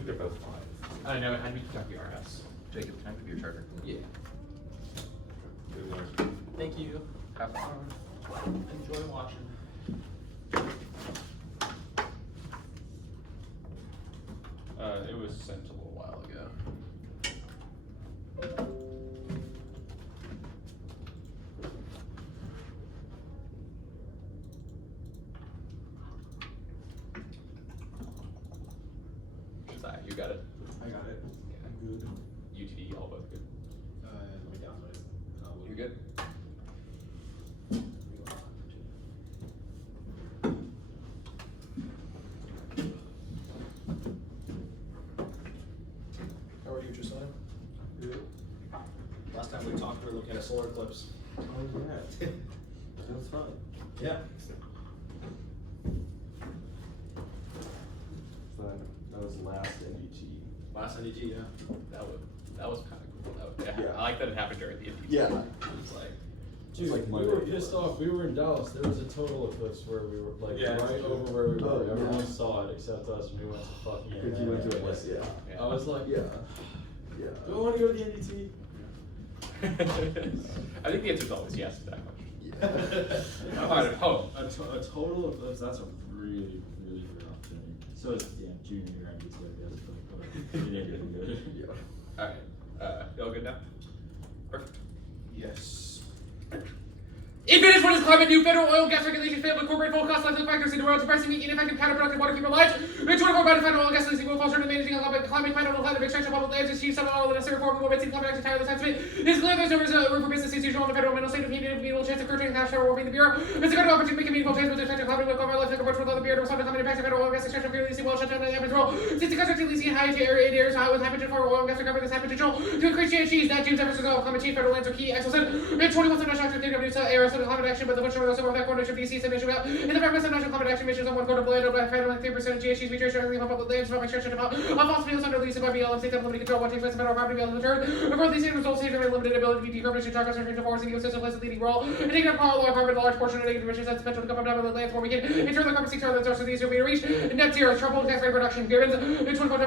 think they're both 5. No, it had to be Kentucky RS. Jacob, can I move your charger? Yeah. Good one. Thank you. Have fun. Enjoy watching. It was sent a little while ago. Josiah, you got it. I got it. Yeah. I'm good. UTD, all both good. Let me download it. You're good? How are you, Josiah? Good. Last time we talked, we were looking at a solar eclipse. Oh, yeah. That was fun. Yeah. Fun. That was last NEG. Last NEG, yeah. That was kind of cool. Yeah. I like that it happened during the NEG. Yeah. It was like, Dude, like we Monday, were yeah. pissed off. We were in Dallas. There was a total eclipse where we were like Yeah, right it's true. over where we were. Oh, yeah. Everyone saw it except us, and we went to fucking. Because you went to it, Atlanta. yeah. I was like, Yeah. Yeah. do I want to go to the NDT? I think the answer is always yes to that question. Yeah. All right, home. A total of those, that's a really, really good opportunity. So it's, yeah, junior year MDT, I guess, but whatever. You did good. Yeah. All right. Y'all good now? Perfect. Yes. If it is what is climate, new federal oil gas regulations fail to incorporate full cost life factors into world suppressing the ineffective counterproductive water keeper lives. The 24 by federal oil gas leasing will fall short of managing climate final climate extraction public lands achieve some of all the necessary form of mobility climate action entirely sense of it. It is clear there's no room for business as usual in the federal mental state of meaningful chance of curtailing cash flow warming the bureau. It's a good opportunity to make a meaningful change with respect to climate will cover life like approach with the bureau to respond to climate impacts of federal oil gas extraction for leasing well shut down the average role. Since the construction leasing in high areas with high potential for oil and gas recovery, this high potential to increase GHGs that James Jefferson's climate change federal lands are key axles in 21 national action areas of climate action, but the push of that coordination of DC submission in the premise of national climate action missions on one quarter of land over federal 3% of GHGs reach on public lands from extraction of fossil fuels under lease by BLM states have limited control what takes place in federal property beyond the return. For these results, have very limited ability to decarbonization, target concentration, forest, and ecosystem plays a leading role. And taking up carbon, a large portion of negative emissions has potential to come from down the lands where we can ensure the carbon sinks are the source of these will be reached. Net zero, trouble, tax rate reduction, given in 25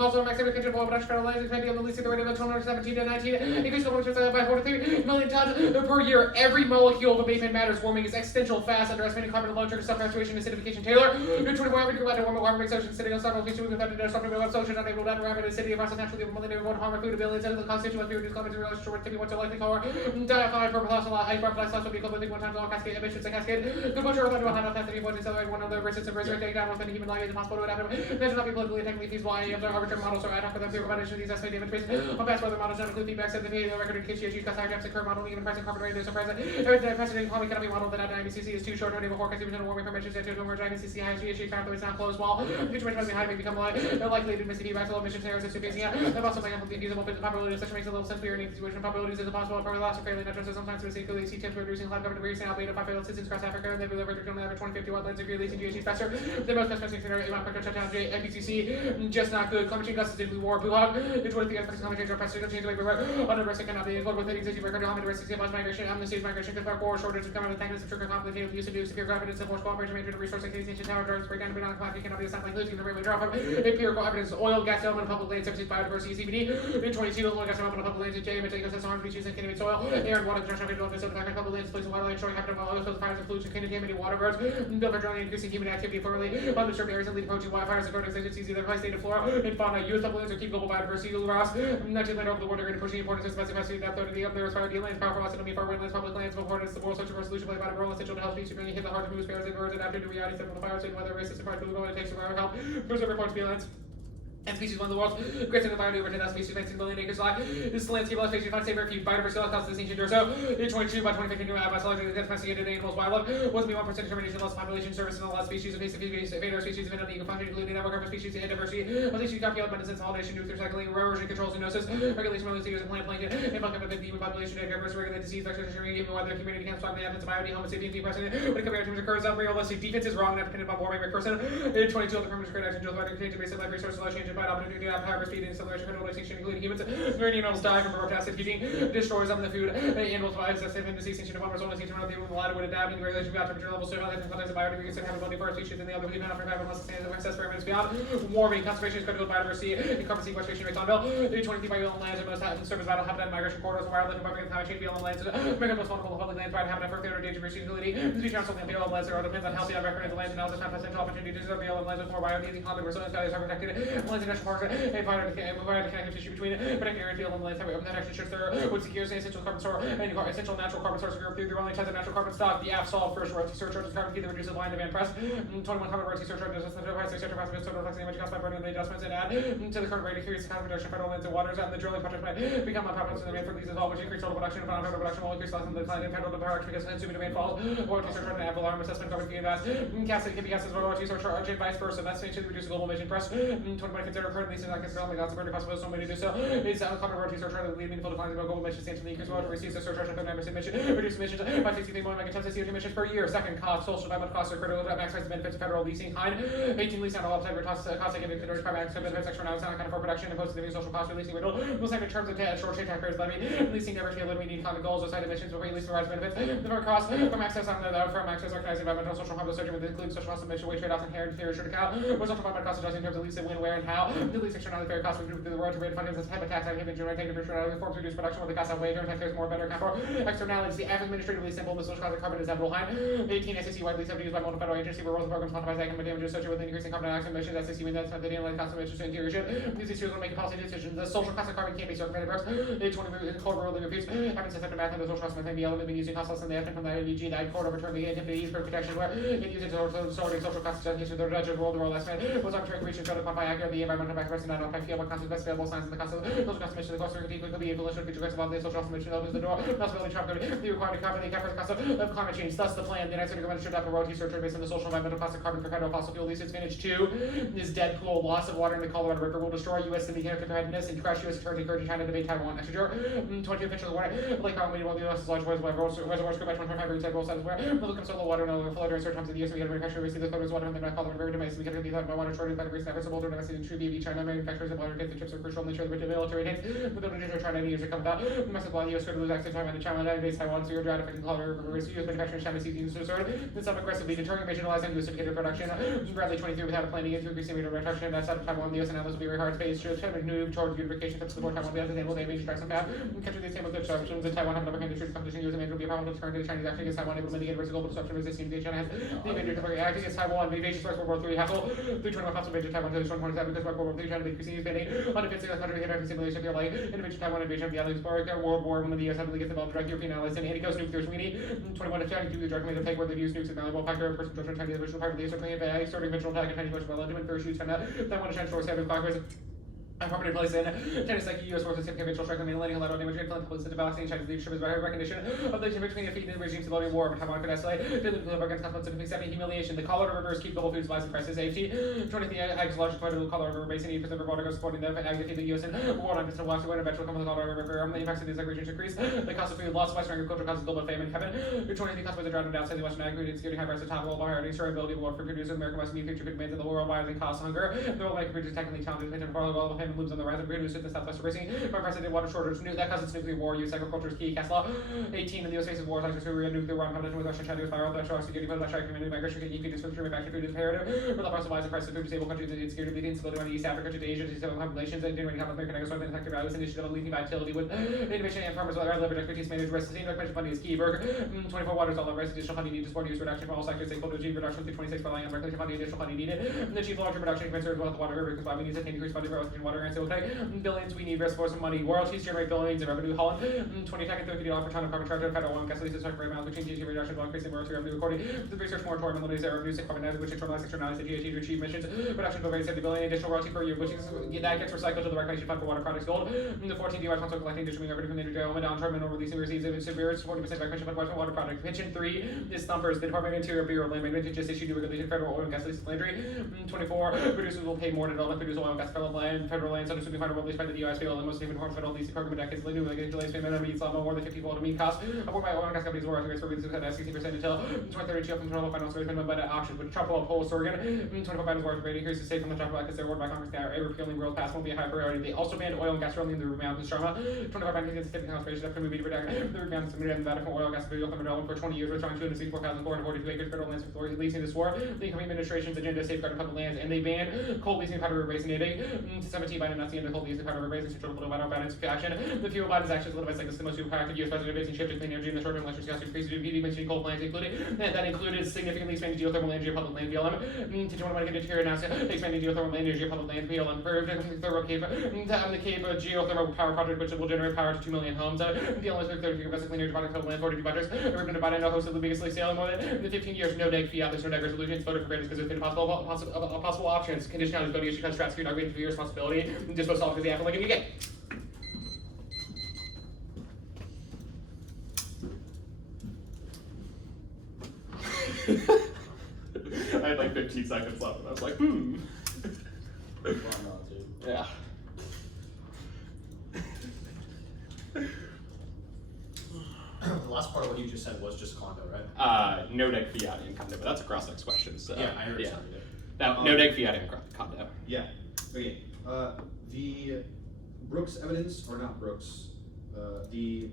also maximum control of production federal lands, depending on the leasing the rate of 2017 to 19, increase global emissions by 43 million tons per year. Every molecule of abatement matters. Warming is existential, fast, underestimating carbon alone triggers self-restoration, acidification. Taylor, 21 every glad to warm warm makes ocean sitting on several features without the stopping of ocean, unable to rapid acidity process naturally of millennium water harm food ability and the constituent of reduce climate relationship short to be what's likely color. Diaphragm for plus a lot high plus will be equivalent to 1 times all cascade emissions and cascade. The butcher of the one half to be points accelerate one of the risks of resurrect take down within the human life is impossible to adapt. Measure not be politically and technically feasible. Any of the arbitrary models are ad hoc with them combination of these estimated damage based on past weather models don't include feedback set the record in case you cause higher depths and curve model even pricing carbon rate there's a present. Every precedent climate cannot be modeled that IPCC is too short to enable forecast even warming permissions and to emerge IPCC high GHG found though it's not closed wall. Future emissions may high may become likely to miss the feedback low emission scenarios to facing out. That also may be feasible but the probability of such makes a little sense for your unique situation. Probabilities is impossible probably loss or fairly natural so sometimes we see clearly see tips for reducing climate coverage increasing albeit by failed systems across Africa and they will ever over 2050 wetlands if you're releasing GHG faster. The most pessimistic scenario is not shut down IPCC just not good. Climate change causes digitally war buhog. It's one of the aspects of climate change or pessimistic change the way we work. Under risk cannot be equal with things as you record how many risks about migration amnesty migration could spark war shortage of common mechanisms trigger complicated use of new severe evidence of forced cooperation major resource acquisition tower drugs breakdown beyond climate cannot be a like losing the rate we draw from empirical evidence oil gas development public land services biodiversity CBD in 22 oil gas development public lands in J metal ecosystem harm species and contaminate soil air and water construction development so the fact public lands place of wildlife showing capital oil spills fires and pollution contaminating water roads built for drilling increasing human activity formerly undisturbed areas and leading protein wildfires and growing agencies either place native flora and fauna use public lands or keep global biodiversity loss not just land over the water and pushing importance of specificity that third of the up there as far as the lands powerful autonomy for wetlands public lands before it's the world social resolution played by the role essential to help species bringing hit the heart of moves bears and birds adapted to reality set the fires and weather races and parts of the world it takes to help preserve reports lands and species one of the world's greatest environment over 10,000 species, 19 million acres wide. This landscape allows species to find safe refuge, biodiversity loss costs this ancient Durso. In 22 by 2050, new biologically domesticated animals, wildlife was be 1% determination loss population service and all last species of basic favorite species of unequal function, including network of species and diversity. Species calculated medicine, consolidation, nuclear cycling, erosion control, zoonosis, regulation of mosquitoes and plant plankton, and function of the human population, diversity, regulate disease, vector, even whether community can stop the absence of biology, homo sapiens, be present. When it comes to occurs, unrealistic defense is wrong, not dependent on warming recursion. In 22, the permanent create action, just basic life resources, change expansion by dominant power speed and acceleration, control extinction, including humans. Marine animals die from growth acid heating, destroys them in the food. Animals lives that save in the sea extinction of one result extinction of the light would adapt in regulation beyond temperature levels, so life and context of biodiversity and habitability for our species and the other believe not for time unless the stands of excess experiments beyond. Warming, conservation is critical to biodiversity, and carbon sequestration rates on bill. 20 feet by inland lands and most serve as vital habitat migration corridors, wildlife and barbarian climate change beyond lands. American most wonderful public lands provide habitat for clear endangered species ability. The species council and beyond lands are depends on healthy and record lands and also time potential opportunity to serve beyond lands with more biodiversity, climate resilience values are protected. Lands and national parks and provide a connective tissue between protecting area field and lands that actually ensures there would secure an essential carbon source and essential natural carbon source of Europe through the only types of natural carbon stock. The AFF solved first royalty surcharges carbon fee that reduces line demand press. 21 carbon royalty surcharges just the price of cost of reflecting the image cost by burning the adjustments and add to the current rate increase the cost reduction of federal lands and waters and the drilling project might become unprofitable in the demand for these as well, which increase total production and federal production will increase less than the decline in federal production because consuming demand falls. Royalty surcharge and ad valorem assessment carbon fee invest. Casting can be cast as royalty surcharge and vice versa. That's to reduce global emission press. 20 consider current leases not consider only God's very possible so many to do so. Is carbon royalty surcharge that lead meaningful declines in global emissions substantially increase royalty receives a surcharge of 39% emission reduce emissions by 63 million megatons of CO2 emissions per year. Second, cost social environmental costs are critical to maximize the benefits of federal leasing kind. 18 lease on all upside costs taken into consideration by maximum benefits extra now it's not kind of for production imposed the social cost of leasing window. Most in terms of short chain tax rates levy. Leasing never fail we need common goals with side emissions before you lease provides benefits. The more cost from access on the from access recognizing environmental social harm associated with including social cost emission wage trade-offs inherent theory should account. What social environmental costs adjusting in terms of lease and when, where, and how. The lease externality fair costs through the royalty rate funding as type of tax on given generating externality forms reduce production where the cost of wage and tax more better account for externalities. The administratively simple the social cost of carbon is inevitable high. 18 SEC widely accepted used by multiple federal agency where roles and programs quantifies economic damages associated with increasing carbon dioxide emissions. SEC means that's not the daily cost of emissions to interior ship. These issues will make policy decisions. The social cost of carbon can't be circumvented first. 20 core rule reviews having effective math and the social cost may be element been using cost less than the effect from the NEG. The court overturned the activities for protection where it uses sorting social costs to the judge rule the role estimate was arbitrary creation to quantify accurately the environmental impact versus not impact field what costs best available signs and the cost of social cost emission. The cost of could be equal to future costs above the social cost emission opens the door. Possibility Trump could be required to cover the account for the cost of climate change. Thus the plan the United States government should have a royalty surcharge based on the social environmental cost of carbon for federal fossil fuel lease. Advantage 2 is dead pool loss of water in the Colorado River will destroy U.S. and the preparedness and crush U.S. attorney encouraging China to debate Taiwan next year. 20 officials warning Lake Conway will be less large reservoirs go by 25 roots at both sides where look at solar water and overflow during certain times of the year so we have manufacturers receive the photos water and they're not called very device we can be thought by water shortage by the recent efforts of older domestic and true BB China manufacturers of water get the chips are crucial in the military needs the ability to China years to come about massive law the U.S. could lose access to Taiwan and China invades Taiwan so you're drought affecting Colorado River U.S. manufacturing China seeking to sort this up aggressively deterring marginalizing U.S. indicator production Bradley 23 without a planning into increasing rate of reduction that's out of Taiwan the U.S. and others will be very hard space should have move towards unification to support Taiwan the sustainable damage tracks and path countries the same with good disruptions in Taiwan have another kind of truth competition U.S. and will be a powerful turn to the Chinese action against Taiwan implementing universal global disruption resisting the China has the invader to act against Taiwan the invasion starts World War III hassle 321 cost invasion Taiwan to the 127 because World War III China increasing its spending on defense against country hit simulation of the LA invasion Taiwan invasion of the allies World War when the U.S. heavily gets involved direct European allies and anti-coast nuclear sweeney 21 attacking to the direct to take where they use nukes and valuable factor of person judgment Chinese original part of the starting conventional attack and Chinese push well into parachutes China Taiwan to China shores having progress permanent place in China's like U.S. forces in conventional strike on mainland collateral damage and public developing China's leadership is by recognition of the difference between defeat and regime's loading war, but Taiwan could isolate to the against conflicts and accepting humiliation. The Colorado Rivers keep global food supplies and prices safety. 20th ag's largest part of the Colorado River basin, 80% of water goes supporting them, and ag defeat the U.S. and war on distant walks away and eventually come from the Colorado River. The impacts of these regions increase. The cost of food, loss of western agriculture causes global famine. Heaven. 20th cost of the drought and downside the western agriculture security high prices top of all priorities, survivability of war for producers. American West meat future demands in the world rising costs hunger. The world make producers technically challenging and global famine looms on the rise of producers in the southwest racing. By precedent water shortage, that causes nuclear war. U.S. agriculture is key. Cast law. 18 in the U.S. faces wars like Syria, nuclear war, competition with Russia, China, viral, natural security, natural community migration, EP, disruption, manufacturing food is imperative. For the price of price of food, disabled countries, and security leading instability on East Africa to Asia, to several populations, and generating conflict, American agriculture, and effective values, initiative of leading vitality with innovation and farmers, rather leverage expertise, manage risk, sustained recommendation funding is key. Berg, 24 waters, all the rest, additional funding needed to support use reduction from all sectors, able to achieve reduction through 26 relying on regulation funding, additional funding needed. And achieve larger reduction commensurate with the water river, because why we need to increase funding for ocean water and so okay. Billions we need reservoirs of money. Royalties generate billions in revenue. Holland, 20 $50 per ton of carbon charge of federal oil and gas leases start rate amounts, which changes reduction while increasing royalty revenue recording. The research moratorium and limits revenues and carbon which internalize externalize the GHG to achieve emissions reduction of over 70 billion additional royalty per year, which is that gets recycled to the reclamation fund for water products gold. The 14 DUI responsible collecting distributing revenue from the energy element downturn and releasing receives of severe 40% reclamation fund for water product. Pension 3 is thumpers. The Department of Interior Bureau of Land Management just issued new regulation federal oil and gas leases landry. 24 producers will pay more to develop produce oil and gas federal land. Federal federal lands under federal leased by the U.S. federal and most different forms of federal leasing program in decades. Leading to delays payment of means more than 50-fold to mean cost. Avoid by oil and gas companies were authorized for releases at 60% until 2032 from total final service minimum budget auctions. Which Trump will oppose Oregon. 25 Biden's war rate increases safe from the Trump because they're awarded by Congress. They are a repealing world pass won't be a high priority. They also banned oil and gas drilling in the Mountain Sharma. 25 Biden against 50 conservation after movie to protect the Mountains of Nevada from oil and gas and development for 20 years, withdrawing 264,442 acres federal lands for leasing this war. The incoming administration's agenda safeguarding public lands, and they banned coal leasing powder river basin knitting. To 17 Biden announced the end of coal leasing powder river basin to triple Biden's action. The few of Biden's actions will advise like the most proactive U.S. president basing shift to clean energy in the short term electric gas increase due to mentioning coal plants that included significantly expanding geothermal energy public land BLM. To 21 Biden interior announced expanding geothermal energy public land BLM for the Cape geothermal power project which will generate power to 2 million homes. The only 30 best clean energy product total land 40 budgets. Urban Biden now hosted the biggest sale in more than 15 years. No NEG fiat, there's no NEG resolutions. Voted for greatness because there's been possible options. Conditionalities, voting issue, contracts, you're not waiting for your responsibility. Dispose off because they have to like it you get. I had like 15 seconds left and I was like, Yeah. The last part of what you just said was just condo, right? No NEG fiat in condo, but that's a cross-next question. So Yeah, I heard yeah. it. No NEG fiat in condo. Yeah. Okay. The Brooks evidence, or not Brooks, the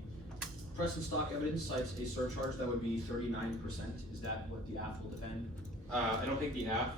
press and stock evidence cites a surcharge that would be 39%. Is that what the AFF will defend? I don't think the AFF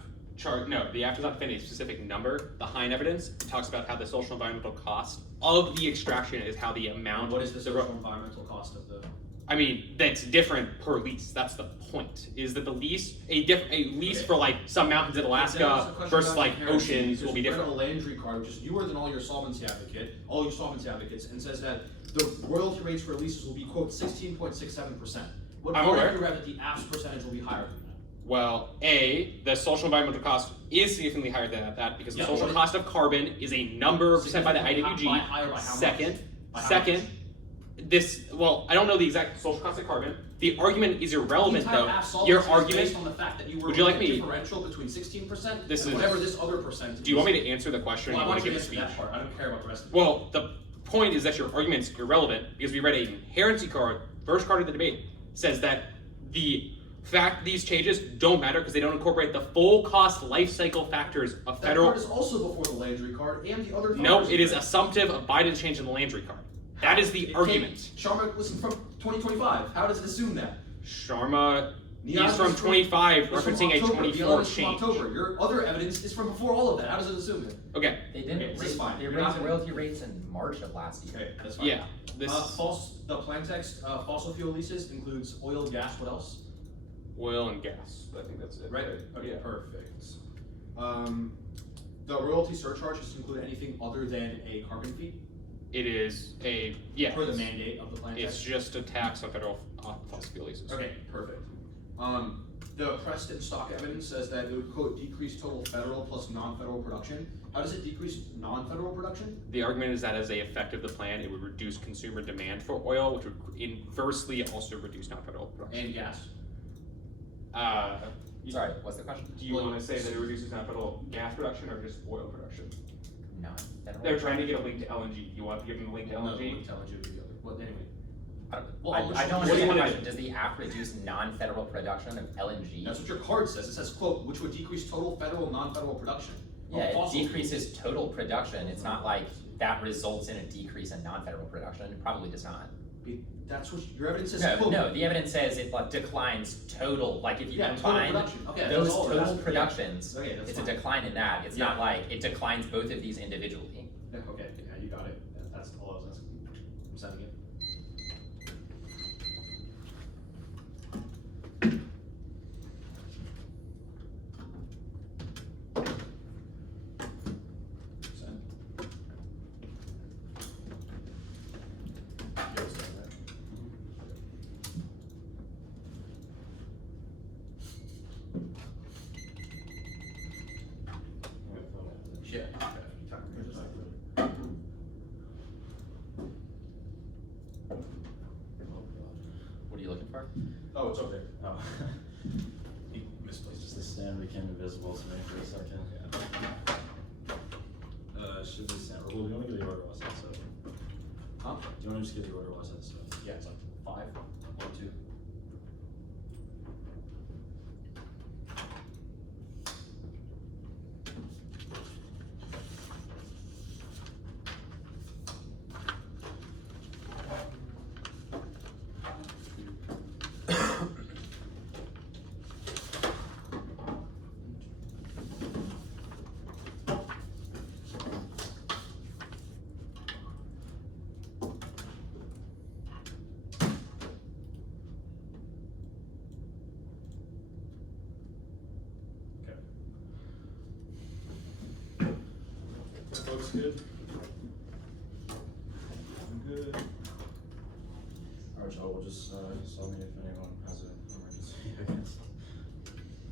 the AFF does not defend a specific number. The Hein evidence talks about how the social environmental cost of the extraction is how the amount. What is the social environmental cost of the? I mean, that's different per lease. That's the point. Is that the lease a lease Okay. for like some mountains in Alaska versus like oceans will be Because different. you read a Landry card, which is newer than all your solvency advocates, and says that the royalty rates for leases will be quote 16.67%. What I'm part aware. have you read that the AFF's percentage will be higher than that? Well, the social environmental cost is significantly higher than that because the Yeah, social but- cost of carbon is a number set by the Significantly IWG. higher by how much? Second, By how second, much? I don't know the exact social cost of carbon. The argument is irrelevant The entire though. AFF solvency Your is argument. based on the fact that you were Would you like running a me- differential between 16% This and is- whatever this other percent. Do you want me to answer the question? Well, Or I you want want you to to give a answer speech? that part. I don't care about the rest of it. Well, the point is that your argument's irrelevant because we read a inherency card, first card of the debate, says that the fact these changes don't matter because they don't incorporate the full cost life cycle factors of That federal. card is also before the Landry card and the other. No, factors it is in there. assumptive of Biden's change in the Landry card. That is the argument. Sharma was from 2025. How does it assume that? Sharma Neon is from is 25, It's from referencing a October. The 24 other is from change. October. Your other evidence is from before all of that. How does it assume that? Okay, They didn't Okay, this raise, is fine. they You're raised not gonna- royalty rates in March of last year. Okay, that's fine. yeah. This The plan text, fossil fuel leases includes oil, gas, what else? oil and gas. I think that's it. Right? Okay, Yeah. perfect. The royalty surcharges include anything other than a carbon fee It is a yeah. per the mandate of the plan It's text? just a tax on federal fossil fuel leases. Okay, perfect. The pressed and stock evidence says that it would quote decrease total federal plus non-federal production. How does it decrease non-federal production? The argument is that as a effect of the plan, it would reduce consumer demand for oil, which would inversely also reduce non-federal production. And gas. Sorry, what's the question? Do you want to say that it reduces non-federal gas production or just oil production? No. They're trying to get a link to LNG. Do you want to give them a link to No, LNG? intelligent would be the other. Well, anyway. Well, Well, I don't what do you understand the wanna question. do? Does the app reduce non-federal production of LNG? That's what your card says. It says, quote, which would decrease total federal, non-federal production. of Yeah, it fossil decreases total production. It's not like that results in a decrease in non-federal production. It probably does not. fuels. That's what your evidence says. No, quote. no, the evidence says it like declines total, like if you Yeah, total combine production. Okay, those that's all it total has. productions, Okay, that's it's fine. a decline in that. It's Yeah. not like it declines both of these individually. Yeah, okay, yeah, you got it. That's all I was asking. I'm sending it. Send. You understand that? Yeah. should be sent. Well, do you want to give the order while I set this up? Huh? Do you want to just give the order while I set this up? Yeah, it's like 5, 1, 2. That looks good. I'm good. Alright, y'all, we'll just tell me if anyone has an emergency, I guess.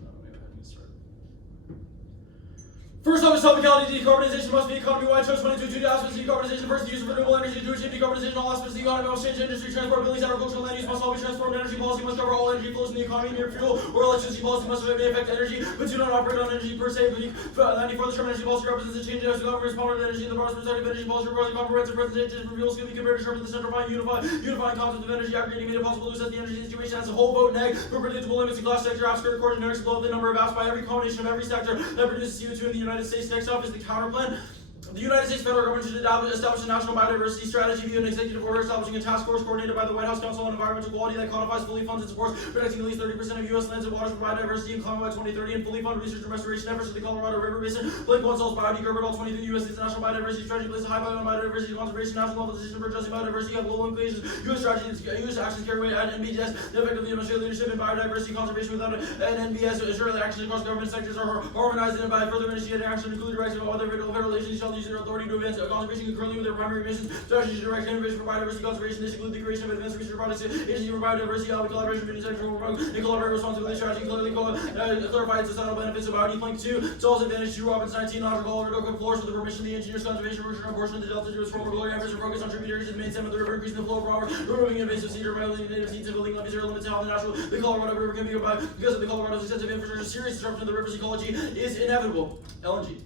No, maybe I can start. First off, topic-ality decarbonization must be economy-wide. Chose 22 aspects of decarbonization. First, the use of renewable energy to achieve decarbonization. All aspects of the economy must change. Industry, transport, buildings, agricultural land use must all be transformed. Energy policy must cover all energy flows in the economy. Mere fuel or electricity policy must may affect energy, but do not operate on energy per se. 94, the term energy policy represents a change in the government's power to energy. The broadest perspective of energy policy requires a comprehensive presentation for fuels can be compared to terms of the centrifying, unifying concept of energy, aggregating made it possible to set the energy situation as a whole. Vote NEG for predictable limits in class sector apps according to below the number of apps by every combination of every sector that produces CO2 in the United States. Next up is the counter plan. The United States federal government should establish a national biodiversity strategy via an executive order establishing a task force coordinated by the White House Council on Environmental Quality that codifies, fully funds, and supports protecting at least 30% of U.S. lands and waters for biodiversity and climate by 2030, and fully fund research and restoration efforts in the Colorado River Basin. Blake Gonzalez biodecarbonate all 23 U.S. states. The national biodiversity strategy places a high value on biodiversity conservation, national level decision for addressing biodiversity, have global implications. U.S. strategies, U.S. actions carry weight at NBS. The effectively demonstrate leadership in biodiversity conservation without an NBS. Ensure that actions across government sectors are harmonized and by further initiating action, including directing of other federal agencies shall use their authority to advance conservation concurrently with their primary missions. Strategies to direct innovation for biodiversity conservation. This include the creation of advanced research projects, agency for biodiversity, collaboration between sectoral work, and collaborative responsibility strategy. Clearly clarify its societal benefits of biodiversity. 2. Solves advantage to Robbins 19 non-alcoholic floors with the permission of the engineers conservation portion of the Delta to its former glory efforts are focused on tributaries to the main stem of the river, increasing the flow of water, removing invasive cedar, violating native seeds, and building levees or limits to how the natural the Colorado River can be combined because of the Colorado's extensive infrastructure. Serious disruption of the river's ecology is inevitable. LNG.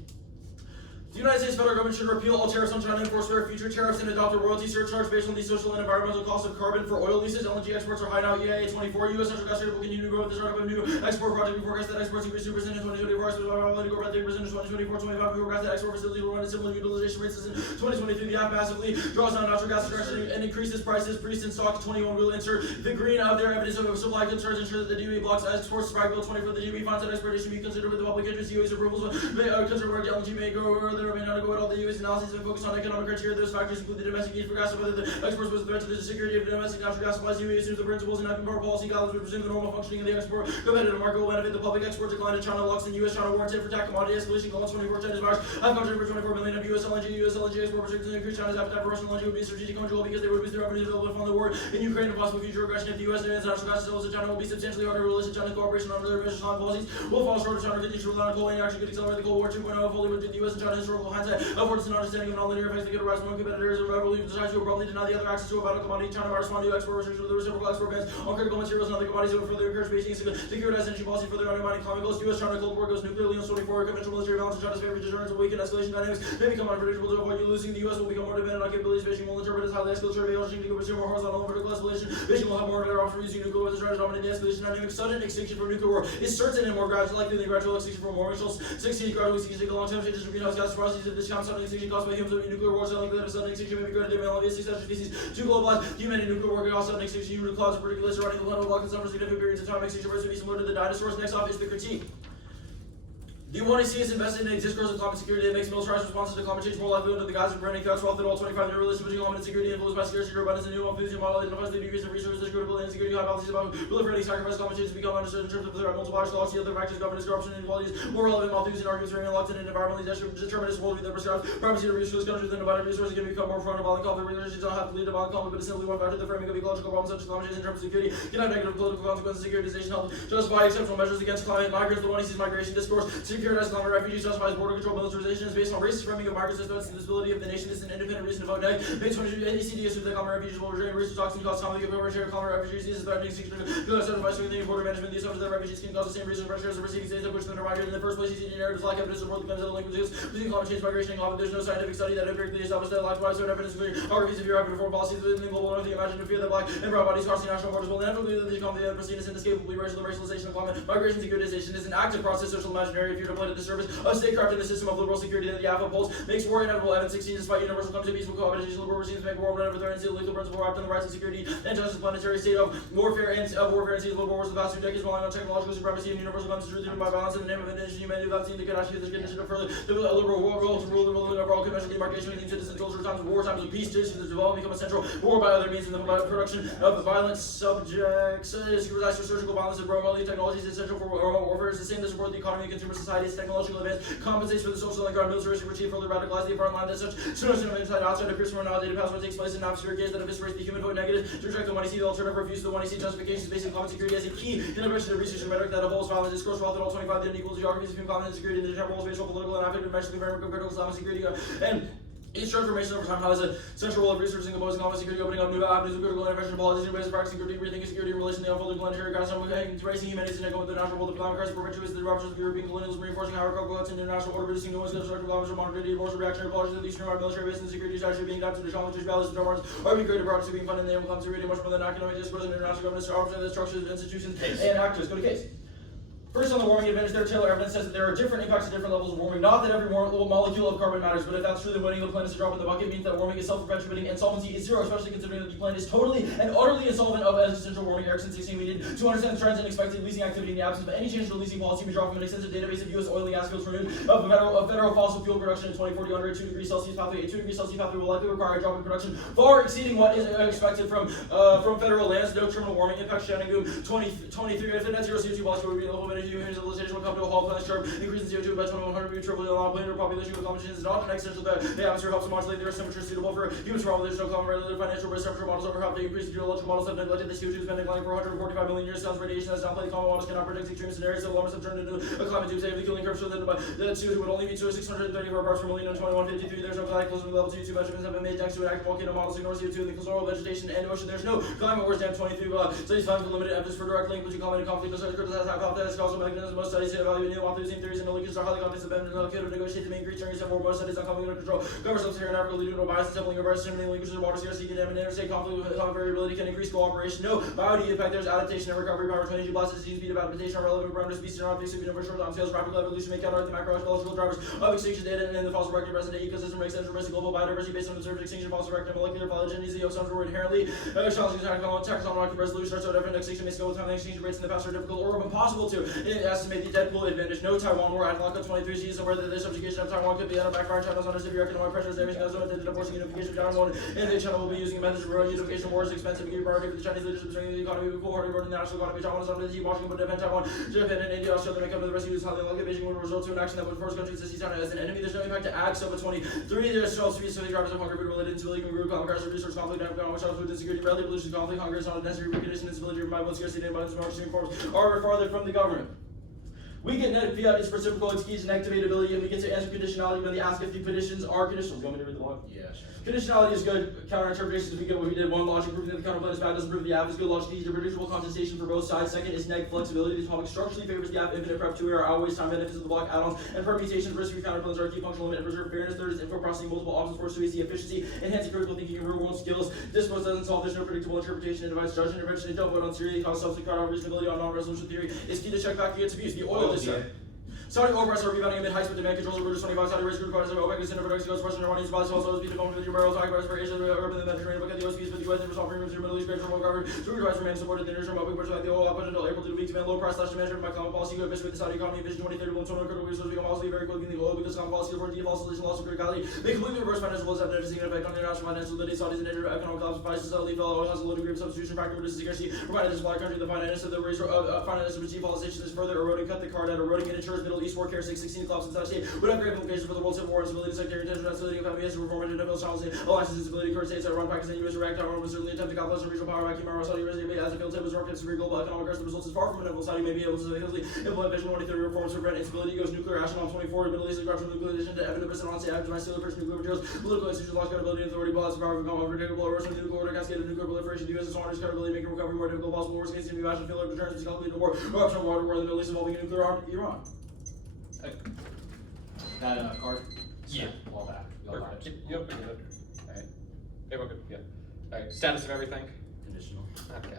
The United States federal government should repeal all tariffs on China and force future tariffs and adopt a royalty surcharge based on the social and environmental cost of carbon for oil leases. LNG exports are high now. EIA 24. U.S. natural gas trade will continue to grow with the start of a new export project. We forecast that exports increase 2% in 2024, so probably go about 3% in 2024, 25. We forecast that export facilities will run at similar utilization rates as in 2023. The app massively draws down natural gas production and increases prices. Priest and stock 21 will insert the green of their evidence of supply concerns. Ensure that the DOE blocks exports. Sprag bill 24. The DOE finds that exportation be considered with the public interest. UA's approvals may consider where LNG may go or there may not go at all. The U.S. analysis have focused on economic criteria. Those factors include the domestic need for gas, whether the exports was a threat to the security of domestic natural gas supplies. UAE assumes the principles and power policy guidelines would presume the normal functioning of the export competitive market will benefit the public. Export decline to China locks in U.S.-China warranted for tax commodity escalation. Calls 24 China's buyers have contracted for 24 million of U.S. LNG. U.S. LNG export projects to increase China's appetite for Russian LNG would be strategic control because they would boost their revenues available to fund the war in Ukraine and possible future aggression. If the U.S. and international gas sales to China will be substantially harder to elicit China's cooperation on their emission policies will fall short of China continues to rely on coal and action could accelerate the Cold War 2.0 fully with the U.S. and China historical hindsight affords an understanding of non-linear effects that could arise among competitors and rivalry decides to abruptly deny the other access to a vital commodity. China might respond to export restrictions with the reciprocal export bans on critical materials and other commodities that would further encourage Beijing to securitize energy policy for their undermining climate goals. U.S.-China Cold War goes nuclearly on 24. Conventional military balance in China's favor. Deterrence will weaken. Escalation dynamics may become unpredictable. To avoid you losing, the U.S. will become more dependent on capabilities. Beijing will interpret as highly escalatory. Beijing to pursue more horizontal and vertical escalation. Beijing will have more better options for using nuclear weapons to try to dominate the escalation dynamics. Sudden extinction from nuclear war is certain and more likely than gradual extinction from war. Mitchell's 16 gradual extinction take a long time. Changes from greenhouse gas processes of this kind of sudden extinction caused by humans of nuclear war. Selling that a sudden extinction may be greater than the obvious successor species to globalize humanity. Nuclear war could also sudden extinction. Human clouds are particularly surrounding the planet will block and suffer significant periods of time. Extinction rates would be similar to the dinosaurs. Next off is the critique. The UTD is invested in a discourse of climate security that makes militarized responses to climate change more likely under the guise of preventing threats while all 25-year realistic climate security influenced by scarcity or abundance and new foods and model identifies the decrease of resources, critical and insecurity hypotheses about proliferating sacrifice climate change to become understood in terms of their multipliers, costs, the other factors, governance, corruption, inequalities, more relevant Malthusian arguments remain locked in an environmentally determinist worldview that prescribes privacy to resource countries within divided resources can become more prone to violent conflict. Relationships don't have to lead to violent conflict, but it's simply one factor. The framing of ecological problems such as climate change in terms of security can have negative political consequences. Securitization helps justify exceptional measures against climate migrants. The UTD's migration discourse Paradise Climate Refugees justifies border control militarization is based on racist framing of migrant systems and the stability of the nation. This is an independent reason to vote NEG. Based on ACD assumes that climate refugees will return research toxin costs commonly give over share of climate refugees. These is threatening certifies to the border management. These assumptions that refugees can cause the same reason pressure as the preceding states of which they are migrated in the first place. ACD narratives lack evidence to support the concept of linkages between climate change, migration, and climate. There's no scientific study that empirically established that likewise so evidence clear. Geographies of Europe and foreign policies within the global north, imagine to fear that black and brown bodies crossing national borders will inevitably lead to the unforeseen and inescapably racialization of climate. Migration securitization is an active process, social imaginary, if you're deployed at the service of statecraft in the system of liberal security that the AFF upholds, makes war inevitable, and succeeds despite universal comes to peaceful cohabitation. Liberal regimes make war whenever threatens the legal principle wrapped in the rights of security and justice, planetary state of warfare and seas of liberal wars of the past 2 decades, relying on technological supremacy and universal comes to truth driven by violence in the name of indigenous humanity without seeing the Kadashi this condition of further the liberal role to rule the world of all conventional demarcation between citizens, cultural times of war, times of peace, traditions of development become a central war by other means in the production of violent subjects. Supervised for surgical violence and broadly technologies is essential for warfare. It's the same that support the economy and consumer society's technological advance, compensates for the social and ground militaristic retreat, further radicalize the foreign line that such solution of inside outside appears from an outdated past what takes place in atmospheric gaze that eviscerates the human vote negative to reject the money see the alternative refuse to the money see justifications based on climate security as a key intervention of research and rhetoric that upholds violent discourse while all 25 then equal geographies between climate and security in the temporal, spatial, political, and affective dimensions of the framework of critical Islamic security and each transformation over time has a central role of researching opposing climate security, opening up new avenues of critical intervention policies, new ways of practicing security, rethinking security in relation to the unfolding planetary crisis, embracing humanities and echo with the natural world of climate crisis, perpetuates the ruptures of European colonialism, reinforcing higher cocoa in international order, reducing noise, constructive climate, modernity, force reactionary policies of the extreme military base and security strategy being adapted to challenge values and norms are being created projects being funded in the name of climate security much more than academic discourse and international governance, the structures of institutions and actors. Go to case. First, on the warming advantage, their Taylor evidence says that there are different impacts at different levels of warming. Not that every molecule of carbon matters, but if that's true, then winning the planet is a drop in the bucket means that warming is self-perpetuating and solvency is zero, especially considering that the planet is totally and utterly insolvent of existential warming. Erickson 16 we need to understand trends in expected leasing activity in the absence of any change to leasing policy. We draw from an extensive database of U.S. oil and gas fields renewed of federal fossil fuel production in 2040 under a 2 degrees Celsius pathway. A 2 degrees Celsius pathway will likely require a drop in production far exceeding what is expected from federal lands. No terminal warming impact. Shannon 23. If the net zero CO2 policy would be implemented, human civilization will come to a halt. Planet sharp increase in CO2 by 2100 be triple the planet population with competition is not an existential that the atmosphere helps to modulate the Earth's temperature suitable for human survival. There's no common relative financial risk temperature models over half the increase in geological models have neglected the CO2 has been declining for 145 million years. Sounds radiation has downplayed common models cannot predict extreme scenarios. So alarmists have turned into a climate doomsday of the killing curve so that the CO2 would only be to 634 parts per million in 2153. There's no cataclysm level 2 measurements have been made next to an active volcano models ignore CO2 in the soil, vegetation, and ocean. There's no climate wars down 23. Studies found limited emphasis for direct link between climate and conflict. Those criticism hypothesis causal mechanisms. Most studies evaluate new opposing theories and no linkage are highly confident that the benefit of negotiate the main creature and more most studies on conflict under control. Governments of Sahara Africa leading to bias and templing reverse similarly linkages of water scarcity and interstate conflict with climate variability can increase cooperation. No biology impact. There's adaptation and recovery power. 22 plasticity speed of adaptation are relevant parameters. Species are not fixed over short time scales. Rapid evolution may counteract the macroecological drivers of extinction data and the fossil record present ecosystem makes sense risk global biodiversity based on observed extinction fossil record molecular phylogenesis. The oceans were inherently challenging taxonomic resolution are so different. Extinction may scale with time. The extinction rates in the past are difficult or impossible to estimate the dead pool advantage. No Taiwan war. Atlanta 23 sees aware that the subjugation of Taiwan could be on a backfire. China's under severe economic pressures. Everything has limited to forcing unification of China. And the China will be using methods of rural unification. War is expensive. Give priority for the Chinese leadership strengthening the economy. We cold-hearted the national economy. Taiwan is under the Washington would defend Taiwan. Japan and India, Australia may come to the rescue. Is how the lucky Beijing would result to an action that would force countries to see China as an enemy. There's no impact to ag. So 23 there's no specific drivers of hunger food related to illegal group climate crisis, resource conflict, economic shocks, food insecurity, rarely pollution conflict. Hunger is not a necessary precondition. Instability of my scarcity and abundance of extreme forms are farther from the government. We get net fiat is reciprocal, its keys and activatability, and we get to answer conditionality when they ask if the conditions are conditional. Do you want me to read the log? Yeah, sure. Conditionality is good. Counterinterpretations, we get what we did. One, logic proving that the counterplan is bad doesn't prove the AFF is good. Logic is a reducible contestation for both sides. Second is neg flexibility. This topic structurally favors the AFF. Infinite prep 2 are always time benefits of the block add-ons and permutation risk of counterplans are a key functional limit and preserve fairness. Third is info processing multiple options for the efficiency, enhancing critical thinking and real world skills. Discourse doesn't solve. There's no predictable interpretation and divides judgment intervention. They don't vote on theory. Cause substitute card reasonability on non-resolution theory is key to check back against abuse. The oil district. Saudi oil prices are rebounding amid hikes with demand controls over 25 Saudi raised crude prices of OPEC is in production goes Russian Iranian supplies also speed to come with your barrels high price for Asia Europe and the Mediterranean. Look at the OSPs with the US and soft premiums in the Middle East great from oil coverage. Crude prices remain supported the near term OPEC purchase like the oil output until April due to weak demand low price slash demand driven by climate policy good with the Saudi economy vision 2030 will total critical resources become obviously very quickly in the oil because climate policy avoid defossilization loss of criticality. They completely reverse financial flows have a significant effect on international financial stability. Saudis and economic collapse prices suddenly fell. Oil has a low degree of substitution factor reduces scarcity provided the supply country the finance of the race finance of defossilization is further eroding cut the card at eroding and ensures Middle East 4 Care 616 clubs in South State would have grave implications for the World Civil War and stability, sectarian tension, stability, economy, as reform, and development, alliances, and stability, current states that run Pakistan, U.S. Iraq, Taiwan would certainly attempt to capitalize on regional power vacuum, or Saudi Arabia as a field tip was market severe global economic crisis. The results is far from inevitable. Saudi may be able to successfully implement Vision 2030 reforms to prevent instability, goes nuclear action on 24, Middle East, gradual nuclearization to evident percent on state active domestic first nuclear materials, political institutions lost credibility and authority, balance power become unpredictable, erosion of the nuclear order, cascade of nuclear proliferation, the U.S. is honored credibility, making recovery more difficult possible, worst case, be fashion, failure, deterrence, physical lead to war, eruption of water war in the Middle East involving a nuclear armed Iran. That card. Yeah. All that. We all got it. Yep. Alright. Everyone good? Yeah. Alright. Status of everything? Conditional. Okay.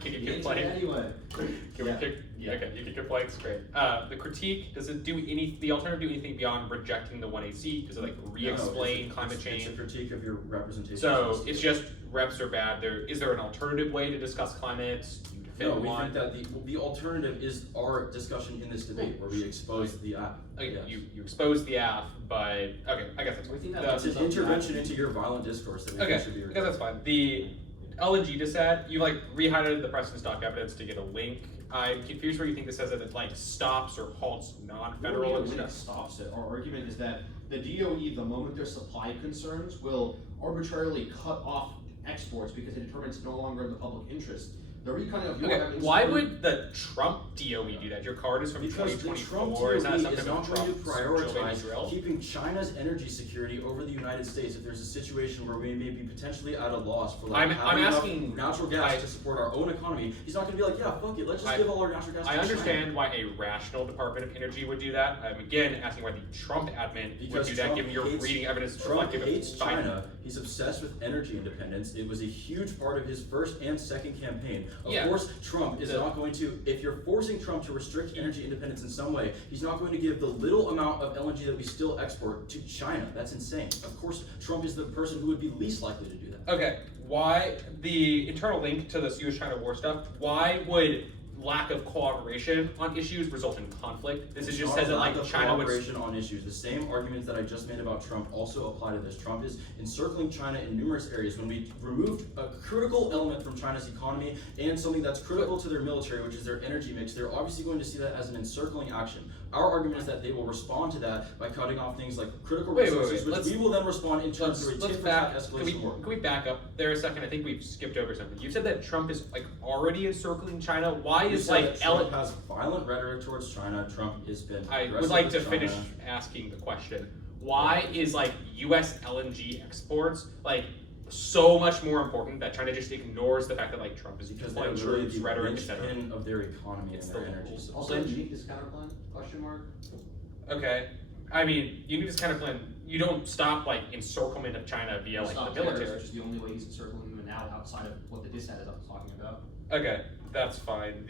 Can you The complain? internet anyway. Can we kick? Yeah. Okay, you can complain. Great. The critique, does it do the alternative do anything beyond rejecting the 1AC? Does it like re-explain climate change? It's a critique of your representation. So it's just reps are bad. Is there an alternative way to discuss climate? You defend No, we one. think that the alternative is our discussion in this debate where we expose the app. Okay, Yes. you expose the AF, but okay, I guess that's We fine. think The- that's It's an intervention into your violent discourse that we Okay, think should be I guess that's fine. The LNG dissent, you like rehighlighted the precedent stock evidence to get a link. I'm confused where you think this says that it like stops or halts non-federal. Well, that stops it. Our argument is that the DOE, the moment there's supply concerns, will arbitrarily cut off exports because it determines it's no longer in the public interest. The recon of your Okay, evidence. why would the Trump DOE do that? Your card is from Because the Trump 2024. Is that DOE something is not going to Trump's prioritize drill? keeping China's energy security over the United States if there's a situation where we may be potentially at a loss for like I'm having enough asking- natural gas to support our own economy. He's not going to be like, yeah, fuck it, let's just give all our natural gas to I China. understand why a rational Department of Energy would do that. I'm again asking why the Trump admin would Because do that, Trump given your hates- reading evidence Trump reflective of hates Biden. China. He's obsessed with energy independence. It was a huge part of his first and second campaign. Of Yeah. course, Trump is The- not going to, if you're forcing Trump to restrict energy independence in some way, he's not going to give the little amount of LNG that we still export to China. That's insane. Of course, Trump is the person who would be least likely to do that. Okay, why the internal link to this U.S.-China war stuff? Why would lack of cooperation on issues result in conflict? This is just Not says that lack like of China would. cooperation on issues. The same arguments that I just made about Trump also apply to this. Trump is encircling China in numerous areas. When we removed a critical element from China's economy and something that's critical to their military, which is their energy mix, they're obviously going to see that as an encircling action. Our argument is that they will respond to that by cutting off things like critical Wait, resources, which let's- we will then respond in terms of a Let's tit for back. tat Can we, escalation war. can we back up there a second? I think we've skipped over something. You said that Trump is like already encircling China. Why You is said like that Trump has violent rhetoric towards China. Trump has been I would aggressive like with to China. finish asking the question. Why is like U.S. LNG exports like so much more important that China just ignores the fact that like Trump is Because they're deploying really troops, the rhetoric, etc. linchpin of their economy It's and their the energy locals. supply. Also, unique this counterplan? Question mark. Okay, I mean, you need this kind of plan. You don't stop like encirclement of China via like Stop the there, military. which is the only way he's encircling them now outside of what the dissent is talking about. Okay, that's fine.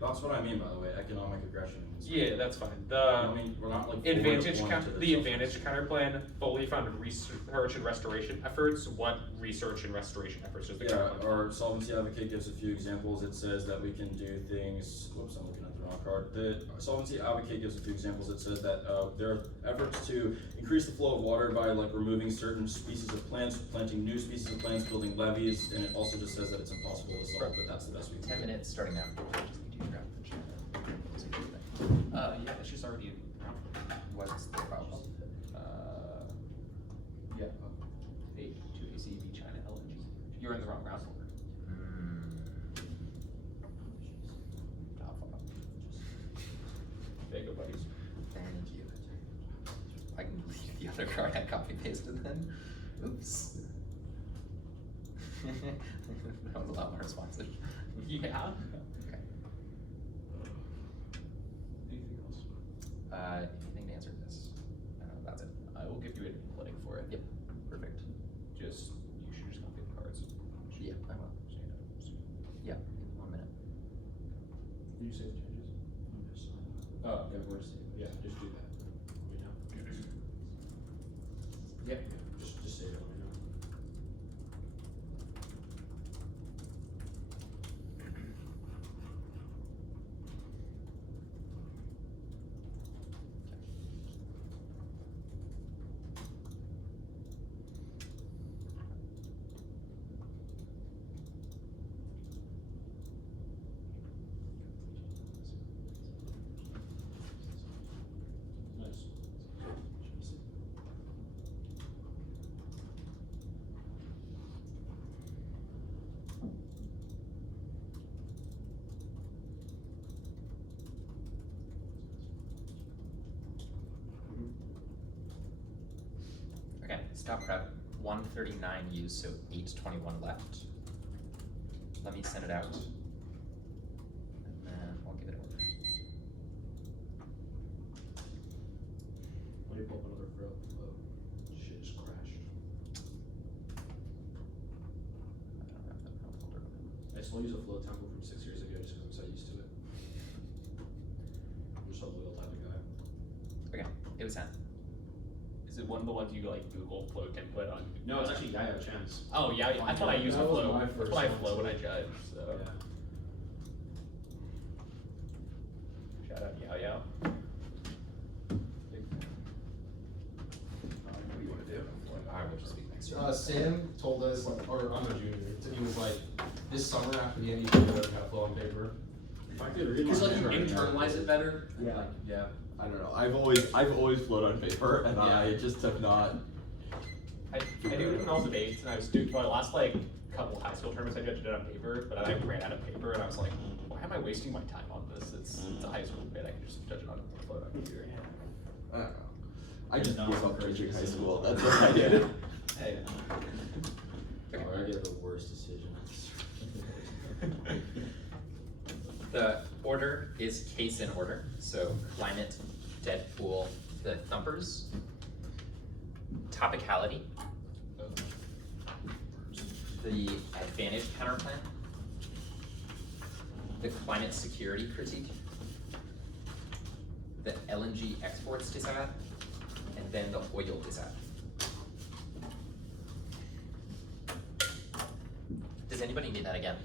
That's what I mean, by the way, economic aggression. Yeah, that's fine. I mean, we're not like forward Advantage deploying to the this. advantage counter plan fully funded research and restoration efforts. What research and restoration efforts does the Yeah, counter plan? our solvency advocate gives a few examples. It says that we can do things. Whoops, I'm looking at the wrong card. The solvency advocate gives a few examples. It says that there are efforts to increase the flow of water by like removing certain species of plants, planting new species of plants, building levees, and it also just says that it's impossible to solve, but that's the best we can 10 do. minutes starting now. Just need to grab the chat. Yeah, it's just already. What's the problem? Yeah. A2 ACV China LNG. You're in the wrong route. There you go, buddies. Thank you. I can leave the other card I copy pasted then. Oops. That was a lot more responsive. Yeah. Okay. Anything else? Anything to answer this? That's it. I will give you a link for it. Yep. Perfect. Just you should just copy the cards. Yeah, I will. Yeah, in 1 minute. Did you save the changes? Oh, yeah, we're just, yeah, just do that. Let me know. Yeah, just save it, let me know. Okay, stop prep. 139 used, so 821 left. Let me send it out. And then I'll give it over. Let me pull up another flow. Oh, shit just crashed. I still use a flow template from 6 years ago just because I'm so used to it. I'm just a loyal type of guy. Okay, it was sent. Is it one of the ones you like Google flow template on? No, it's actually Yaya Chan's. Oh yeah, that's what I use That with was flow. my That's first what I one, flow so- when I judge. So Yeah. shout out Yao Yao. What do you want to do? I will just speak next year. Sam told us, like, or I'm a junior, so he was like, this summer after the NEG, we're gonna flow on paper. Because like you internalize it better. Yeah. Like, yeah. I don't know. I've always flowed on paper, and I just have not. I do it in all debates, and I was doing for the last like couple high school tournaments I judged it on paper, but I ran out of paper, and I was like, why am I wasting my time on this? It's a high school debate. I can just judge it on flow on computer. I don't know. I just gave up teaching high school. That's what I did. Hey. I get the worst decisions. The order is case in order. So climate, Deadpool, the thumpers, topicality, the advantage counterplan, the climate security critique, the LNG exports disad, and then the oil disad. Does anybody need that again?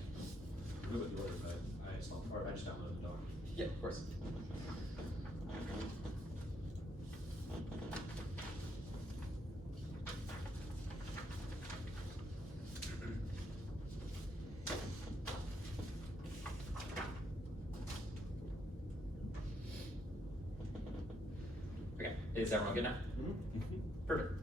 I'm good with the order, but I just downloaded the doc. Yeah, of course. Okay, is everyone good now? Perfect.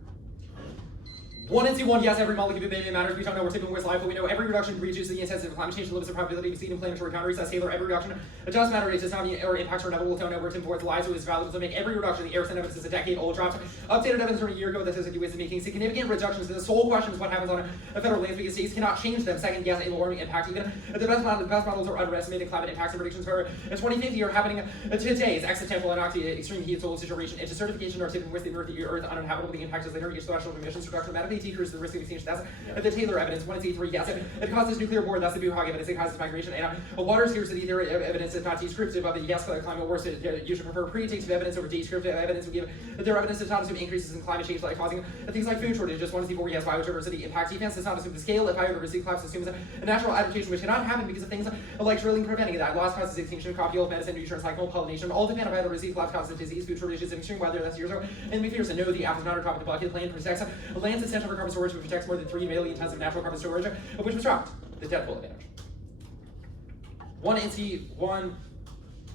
1 and C1, yes, every molecule of baby matters. We don't know where typically was life, but we know every reduction reaches the intensity of climate change limits the probability of exceeding planetary boundaries. As Taylor, every reduction adjusts matter rates, does not mean or impacts are inevitable. Don't know where Tim Ford's lies, so it's valuable to make every reduction. The Erickson evidence is a decade-old drops. Updated evidence from a year ago that says that US is making significant reductions. The sole question is what happens on a federal lands because states cannot change them. Second, yes, a warming impact. Even the best models are underestimating climate impacts and predictions for 2050 are happening today's accidental and extreme heat solar situation into certification or tipping with the Earth uninhabitable. The impact is later each special emissions reduction dramatically decreases the risk of extinction. That's the Taylor evidence. 1C3, yes, it causes nuclear war. That's the Buhag evidence. It causes migration and water scarcity theory evidence is not descriptive of it. Yes, climate wars. You should prefer predictive evidence over descriptive evidence. We give their evidence does not assume increases in climate change like causing things like food shortages. 1C4, yes, biodiversity impact defense does not assume the scale of biodiversity collapse. Assumes a natural adaptation which cannot happen because of things like drilling preventing that. Loss causes extinction, crop yield, medicine, nutrient cycle, pollination, all depend on biodiversity collapse causes disease, food shortages, and extreme weather. That's years ago. And McPherson, no, the AFF is not a tropical bucket. Land protects land's essential for carbon storage, which protects more than 3 million tons of natural carbon storage, which was dropped. The Deadpool advantage. 1 NC1.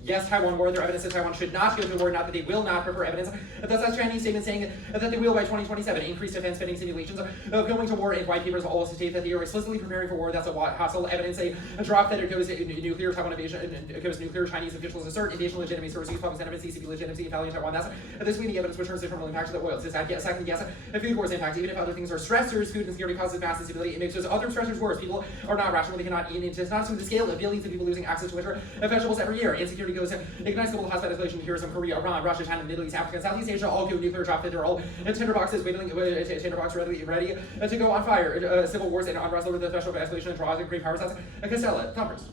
Yes, Taiwan war. Their evidence that Taiwan should not go to war, not that they will not prefer evidence. That's Chinese statement saying that they will by 2027. Increased defense spending simulations of going to war, and white papers also state that they are explicitly preparing for war. That's a hostile evidence. A drop that it goes nuclear. Taiwan invasion. It goes nuclear. Chinese officials assert invasion legitimacy, sources, public sentiment, CCP legitimacy, Italian Taiwan. That's this week the evidence returns the terminal impact of the oil. This second, yes, food wars impact. Even if other things are stressors, food insecurity causes mass instability. It makes those other stressors worse. People are not rational. They cannot eat. It does not assume the scale of billions of people losing access to winter vegetables every year. Insecurity goes ignites global hostile escalation here. Some Korea, Iran, Russia, China, the Middle East, Africa, and Southeast Asia all go nuclear drop. They're all tinderboxes waiting, tinderbox ready to go on fire. Civil wars and unrest over the threshold of escalation and draws and great power sets. Castella, thumpers.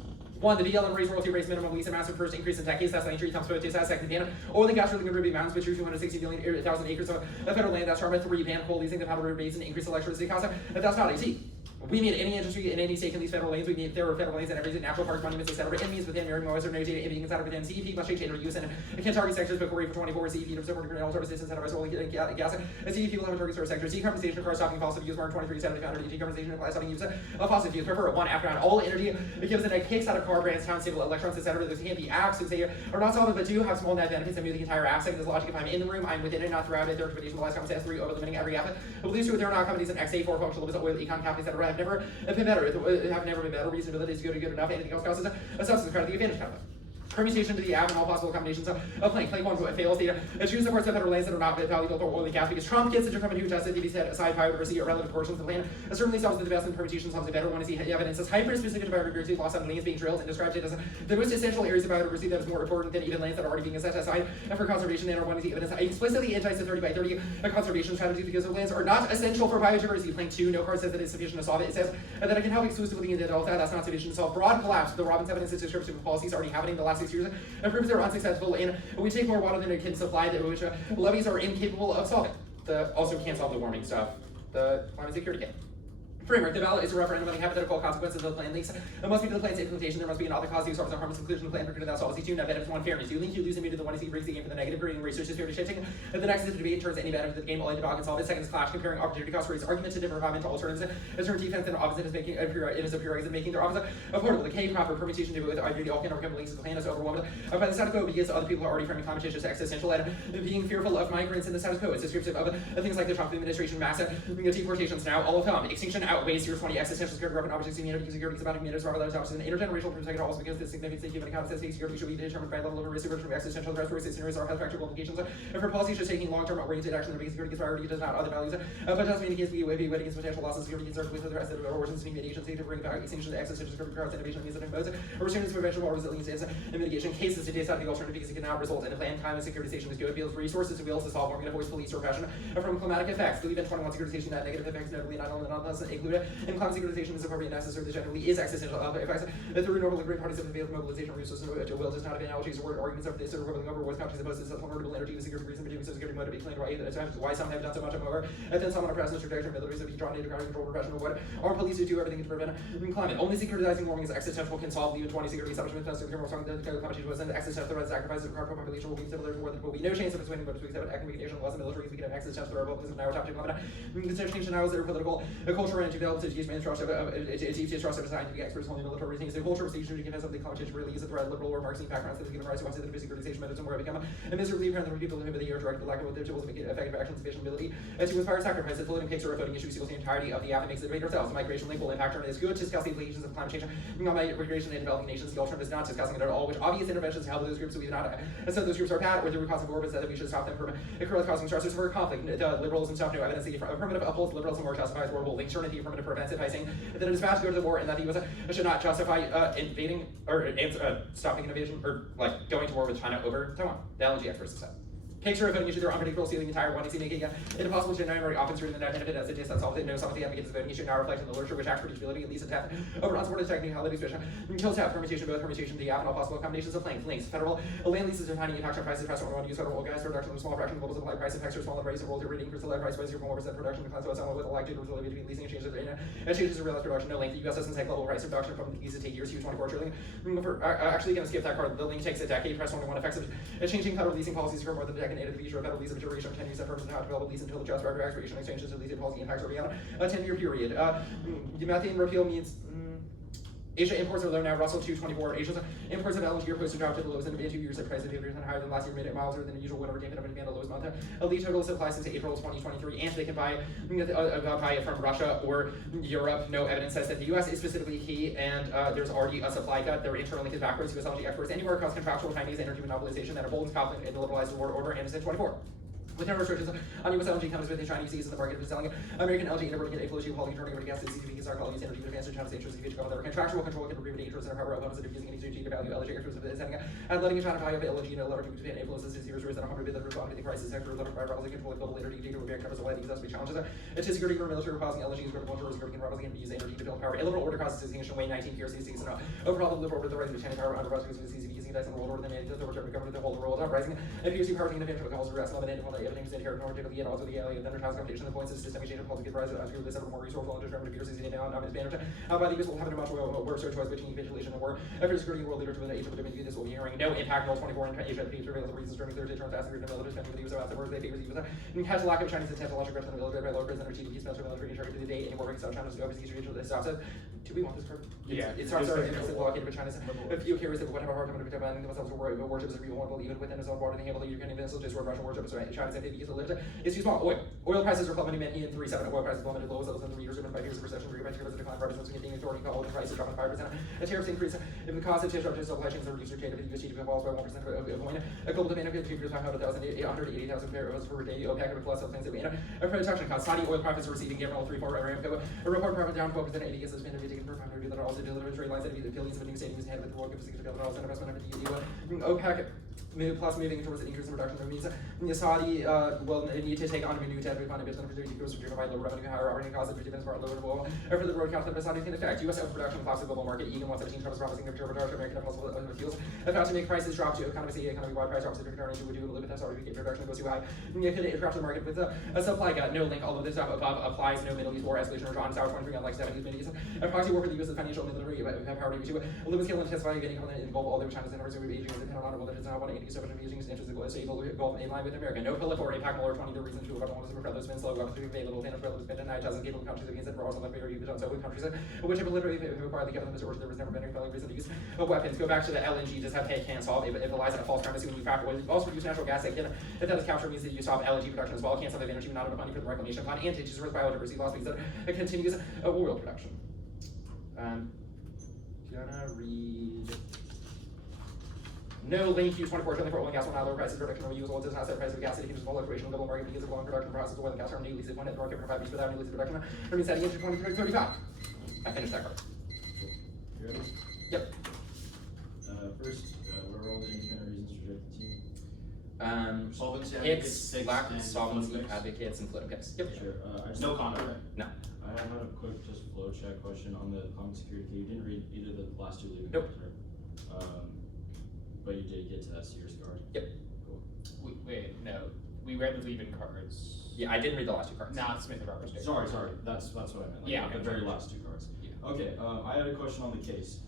1, the BLM raise royalty raise minimum lease and massive first increase in decades. That's 93 times 50. That's second ban. Oil and gas drilling in Ruby Mountains, which are 260,000 acres of federal land. That's Sharma 3 ban coal leasing the Powder River Basin, increase electricity costs. That's not AT. We mean any industry in any state in these federal lanes. We mean there are federal lanes and everything, natural parks, monuments, etc. Enemies within Mary Moas or no data imaging inside within CEP must change interviews and can target sectors before for 24 CEP to support green alternative systems and oil and gas. CEP will have a target source sectors. Decarbonization of car stopping fossil fuels. Mark 23 said they found decarbonization of stopping use of fossil fuels. Prefer 1 after on all energy. It gives it a kicks out of car brands, town stable electrons, etc. Those can't be acts since they are not solvent but do have small net benefits and move the entire app. Second is logic. If I'm in the room, I'm within it, not throughout it. Their recommendation of the last comments S3 over limiting every app. But these two there are not companies in XA4 functional limits, oil, econ companies that have never been better. Have never been better. Reasonability is good enough. Anything else causes a substance credit. The advantage kind of. Permutation to the app and all possible combinations of playing. Play one fails data. Choose the parts of federal lands that are not valuable to oil and gas because Trump gets to determine who does it. If he set aside biodiversity or relative portions of the land, certainly solves the best in permutation, solves the better one. Is the evidence is hyper specific to biodiversity loss on lands being drilled and describes it as the most essential areas of biodiversity that is more important than even lands that are already being set aside for conservation. And one is the evidence explicitly anti 30 by 30 conservation strategy because the lands are not essential for biodiversity. Playing 2, no card says that it's sufficient to solve it. It says that it can help exclusively in the delta. That's not sufficient to solve broad collapse. The Robbins evidence is descriptive of policies already happening in the last 6 years and proves they're unsuccessful. And we take more water than it can supply, which levees are incapable of solving. Also can't solve the warming stuff. The climate security kit. Framework. The ballot is a referendum on the hypothetical consequences of the plan leaks. It must be to the plan's implementation. There must be an other cause, the source, and harmless inclusion of the plan for good. That's obviously 2. Now, benefits 1, fairness. You link, you lose, and the one is he breaks the game for the negative, creating research is fair to shifting. And the next is the debate turns any benefit of the game, all debug and solve it. Second is clash, comparing opportunity cost rates, argument to different environmental alternatives. As term defense and opposite is making it is a pure exit, making their opposite affordable. The K proper permutation to with either the all can or can links of the plan is overwhelmed by the status quo because other people are already framing climate change as existential and being fearful of migrants in the status quo. It's descriptive of things like the Trump administration massive deportations now all of them. Extinction outweighs your 20 existential security and objects security is about communities rather than an intergenerational perspective also because the significance of human economic security should be determined by level of risk from existential threats where scenarios are health practical implications and for policies just taking long-term oriented action the security priority does not other values but does mean against weighed against potential losses security concerns with the rest of the origins of mitigation safety to bring back extinction to existential security crowds innovation means that impose a return to prevention more resilience and mitigation cases to decide the alternative because it cannot result in a planned climate securitization is good fields resources to wheels to solve warming and avoids police repression from climatic effects. The event 21 securitization that negative effects notably not only not included in climate securitization is appropriate and necessary that generally is existential effects through normal great parties of the available mobilization resources to will does not have analogies or arguments of this or rubbing over was countries opposed to self-convertible energy with security reason between security mode to be claimed right at times why some have done so much more and then some on a presence trajectory militaries have drawn into ground control repression of what armed police who do everything to prevent climate. Only securitizing warming is existential can solve the 20 security establishment plus the strong climate change was an existential threat sacrifices of carbon population will be similar to where there will be no chance of persuading but to accept economic nation unless the military we can have existential threat because of now top to climate change now is their political culture and to develop to use trust of design to be experts on the military routines. The culture of station to give something climate change really is a threat liberal or Marxian backgrounds that is given rise to one of the securitization methods and where it become a miserably apparent that people who the year direct the lack of their tools to make it effective action sufficient ability to inspire sacrifice that floating cakes or a voting issue seals the entirety of the app that makes the debate ourselves. The migration link will impact on it is good to discuss the implications of climate change on migration in developing nations. The alternative is not discussing it at all, which obvious interventions help those groups so we do not so those groups are bad or the root cause of war but that we should stop them from causing stressors for conflict. The liberals and stuff no evidence the affirmative upholds liberals and more justifies war will link certainty affirmative prevents it by saying that it is fast to go to the war and that the US should not justify invading or stopping invasion or like going to war with China over Taiwan. The LNG experts have said. Picture of voting issue, they're unpredictable, sealing the entire one, making it impossible to generate often through the net benefit as it is that solves it. No, some of the advocates of voting issue now reflect on the literature which acts predictability at least a tap over unsupported technicalities which kills out permutation, both permutation, the app, and all possible combinations of playing links. Federal land leases are tiny impact on prices, press on one use federal gas production of a small fraction of global supply price impacts or smaller price and roll to rating increase the price by 0.1% production declines so somewhat with a lag due to related between leasing and changes and changes in realized production. No length. The US doesn't take global price reduction from these to take years, huge 24 trillion. Actually going to skip that card. The link takes a decade. Press 1 effects of changing federal leasing policies for more than a decade of the future of federal lease of duration of 10 years and firms how to develop lease until the just record expiration exchanges of leasing policy impacts are beyond a 10-year period. The methane repeal means Asia imports are low now. Russell 224. Asia's imports of LNG are posted drop to the lowest in 2 years at price of 8% higher than last year. Made it milder than the usual winter demand of the lowest month. Elite total supply since April 2023, and they can buy it from Russia or Europe. No evidence says that the U.S. is specifically key, and there's already a supply cut. Their internal link is backwards. U.S. LNG exports anywhere across contractual Chinese energy monopolization that are bold and conflict and liberalized the world order. And it's in 24. With no restrictions on U.S. LNG comes with the Chinese seas in the market for selling it. American LNG never get a flow sheet quality turning over to gas to CCP because our quality energy with advanced China's interests if you go their contractual control can agree with the interests and power of others that are using any strategic value LNG experts with sending it and letting China value of LNG and leverage to influences its users that 100 billion respond to the crisis sector leveraged by roughly control global energy data repair covers away the exacerbate challenges. It is security for military causing LNG is critical to security and roughly can use energy to build power. A liberal order causes distinction way 19 years CCs and overall the liberal order the rise of Chinese power under Russia's CCP using dice in the world order than the return to government the whole world uprising and POC power taking advantage of calls arrest limited upon the evidence and inherent normatively and also the alien then trials competition the points of systemic change of policy give rise to this ever more resourceful and determined appears in now not advantage by the US will have a much worse choice between capitulation and war after security world leader to the age of the dominion this will be hearing no impact all 24 in Asia the surveillance reasons during Thursday turns asking the military spending with the US about the wars they favor the US and has a lack of Chinese intent to launch aggressive military by lower president or GDP spends military insurance to the day any war makes out China's overseas region that stops it Do we want this card? Yeah. It starts our innocent blockade of China's a few carriers that would have a hard time defending themselves or worships if reasonable even within its own border. The handle that you can even just word Russian worships. China's FAB is limited. It's too small. Oil prices are plummeting in 3.7. Oil prices plummeted lowest levels in 3 years, driven by fears of recession, by fears of decline, partisans getting authority, called the prices dropping 5%. And tariffs increase. If the cost of disruption supply chains are reduced, trade of the USD falls by 1% of oil. A global demand of 580,000 barrels per day. OPEC plus substance of a production cost. Saudi oil profits are receiving Gabriel 3.4 Aramco. A report profit down 12% 80 has been taken for 500 that are also delivered trade lines that the billions of a new savings ahead with the world of $6 billion investment of the UD. OPEC plus moving towards an increase in production. That means Saudi will need to take on a new debt refund business driven by lower revenue, higher operating costs, and dividends for lower oil. For the broadcast of Saudi can affect U.S. production costs of global market. Even 117 Trump's promising to turbocharge American fossil fuels. About to make prices drop to economy-wide price drops to return into a little bit of Saudi production goes too high. It could interrupt the market with a supply gap. No link. All of this stuff above applies. No Middle East war escalation or John South 23 unlike 70s Middle East. A proxy war for the U.S. financial military power to Olympic scale and testify getting involved all over China's interests with Beijing as a honorable that is now 187 of Beijing's interests in Gulf in line with America. No political or APAC or 20 the reason to about one of the brothers been slow weapons to be available and brothers been denied doesn't capable countries against it for also like very done so with countries which have literally required the government or there was never been any valid reason to use weapons. Go back to the LNG just have can't solve it lies on a false premise when you factor with also use natural gas that can if that is captured means that you stop LNG production as well. Can't stop energy not enough money for the reclamation plan and teaches risk biodiversity loss because it continues oil production. Gonna read. No link use 24 trillion for oil and gas will not lower prices. Production or use oil does not set price of gas. It keeps full fluctuation in global market because of long production process of oil and gas. Our new leases one at market for 5 years without new leases production. That means setting into 2035. I finished that card. You ready? Yep. First, what are all the independent reasons to reject the team? Solvency Hicks, advocates, lack and solvency flips. advocates, and flip picks. Yep. Sure. I just No comment. No. I had a quick just flow check question on the common security key. You didn't read either the last two leaving Nope. cards, right? But you did get to that Sears card. Yep. Cool. Wait, no. We read the leaving cards. Yeah, I didn't read the last two cards. Not Smith and Roberts. Sorry. That's what I meant. Like, Yeah, the okay. very last two cards. Yeah. Okay. I had a question on the case.